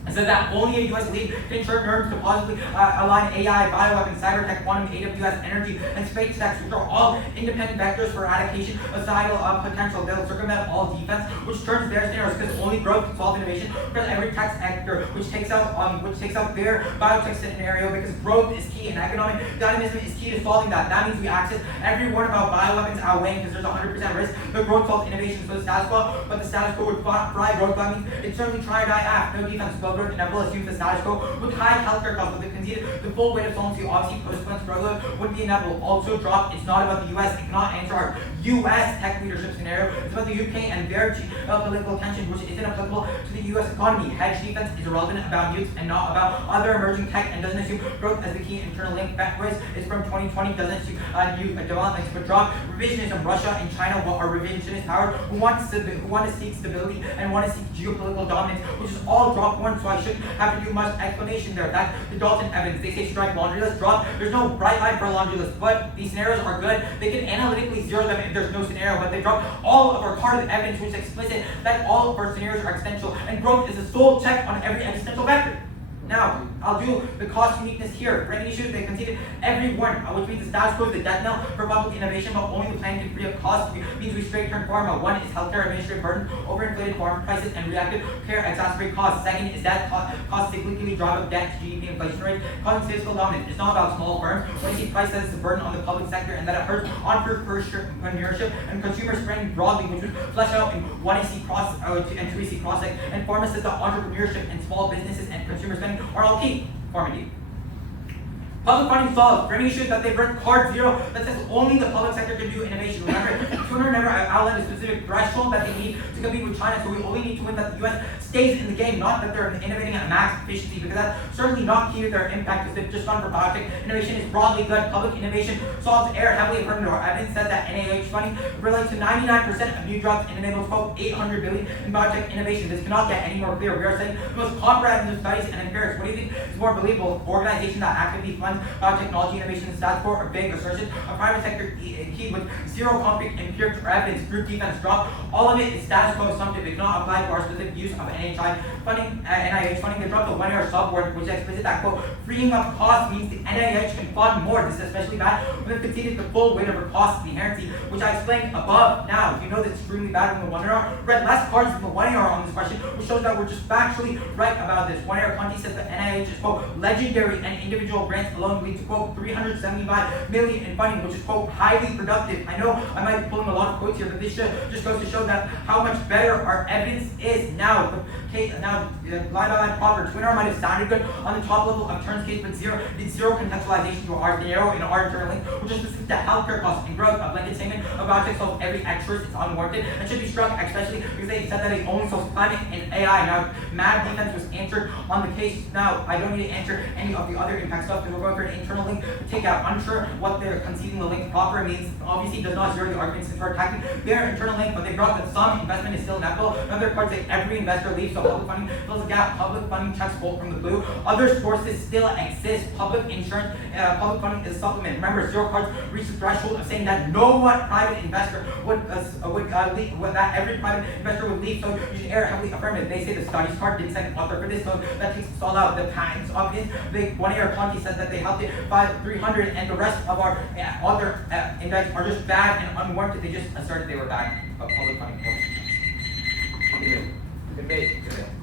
said that only a U.S. lead can ensure norms to positively align AI, bioweapons, cyber tech, quantum, AWS, energy, and space tech, which are all independent vectors for eradication of societal potential. They'll circumvent all defense, which turns their scenarios because only growth can solve innovation. Because every tech sector, which takes out their biotech scenario, because growth is key and economic dynamism is key to solving that. That means we access every word about bioweapons outweighing because there's 100% risk. The growth solves innovation, so the status quo, but the status quo would fry growth. That means it's certainly try or die act. No defense, growth inevitable assumes the status quo with high healthcare costs, but they conceded the full weight of solvency, obviously post-cleanse growth would be inevitable. Also drop, it's not about the US, it cannot answer our US tech leadership scenario. It's about the UK and their political tension, which isn't applicable to the US economy. Hedge defense is irrelevant about nukes and not about other emerging tech and doesn't assume growth as the key internal link. Backwards is from 2020, doesn't assume new developments, but drop revisionism. Russia and China are revisionist power who want to seek stability and want to seek geopolitical dominance, which is all drop one, so I shouldn't have to do much explanation there. That's the Dalton evidence. They say strike laundry list, drop. There's no bright line for a laundry list, but these scenarios are good. They can analytically zero them if there's no scenario, but they drop all of our part of the evidence, which is explicit that all of our scenarios are existential, and growth is a sole check on every existential vector. Now, I'll do the cost uniqueness here. Ranking issues, they conceded every one, which means the status quo is the death knell for public innovation, but only the plan can free up costs. Means we straight turn pharma. 1 is healthcare administrative burden, overinflated pharma prices, and reactive care exacerbate costs. Second is that costs cyclically drive up debt to GDP inflation rate, causing fiscal dominance. It's not about small firms. When you see price says it's a burden on the public sector and that it hurts entrepreneurship and consumer spending broadly, which would flesh out in 1AC cross and 2AC cross-sec. And pharma says that entrepreneurship and small businesses and consumer spending are all key. Pharma. Public funding solved. Framing issues that they've written card zero that says only the public sector can do innovation. Remember, Tuner never outlined a specific threshold that they need to compete with China, so we only need to win that the US stays in the game, not that they're innovating at max efficiency, because that's certainly not key to their impact because they've just gone for biotech. Innovation is broadly good. Public innovation solves error heavily affirmative. Our evidence says that NIH funding relates to 99% of new drugs and enables quote 800 billion in biotech innovation. This cannot get any more clear. We are saying the most comprehensive studies and empirics. What do you think is more believable? Organization that actively funds biotechnology innovation and stats for a big assertion. A private sector key with zero concrete empirical evidence. Group defense drop. All of it is status quo assumptive. It cannot apply to our specific use of NIH funding. NIH funding. They dropped the 1 year subword, which is explicit that quote freeing up costs means the NIH can fund more. This is especially bad when they've conceded the full weight of our cost inherency, which I explained above. Now, if you know that's extremely bad when the 1 year read less cards than the 1 year on this question, which shows that we're just factually right about this. 1 year Conti says that NIH is quote legendary and individual grants alone lead to quote 375 million in funding, which is quote highly productive. I know I might be pulling a lot of quotes here, but this just goes to show that how much better our evidence is now. Now, line by line proper. Twinner might have sounded good on the top level of Turns case, but did zero contextualization to our scenario in our internal link, which is specific to healthcare costs and growth. A blanket statement about to solve every extras is unwarranted and should be struck, especially because they said that it only solves climate and AI. Now, mad defense was answered on the case. Now, I don't need to answer any of the other impact stuff because we're going for an internal link to take out. Unsure what they're conceding the link proper means. Obviously, does not zero the argument since we're attacking their internal link, but they brought that some investment is still inevitable. Another part say every investor leaves, so public funding fills a gap. Public funding checks bolt from the blue. Other sources still exist. Public insurance, public funding is a supplement. Remember, zero cards reach the threshold of saying that no one private investor would leave, that every private investor would leave. So you should err heavily affirmative. They say the studies card didn't send an author for this, so that takes us all out. The patents obvious. The 1 year Conti says that they helped it by 300, and the rest of our other indicts are just bad and unwarranted. They just asserted they were bad. Public funding course. Debate.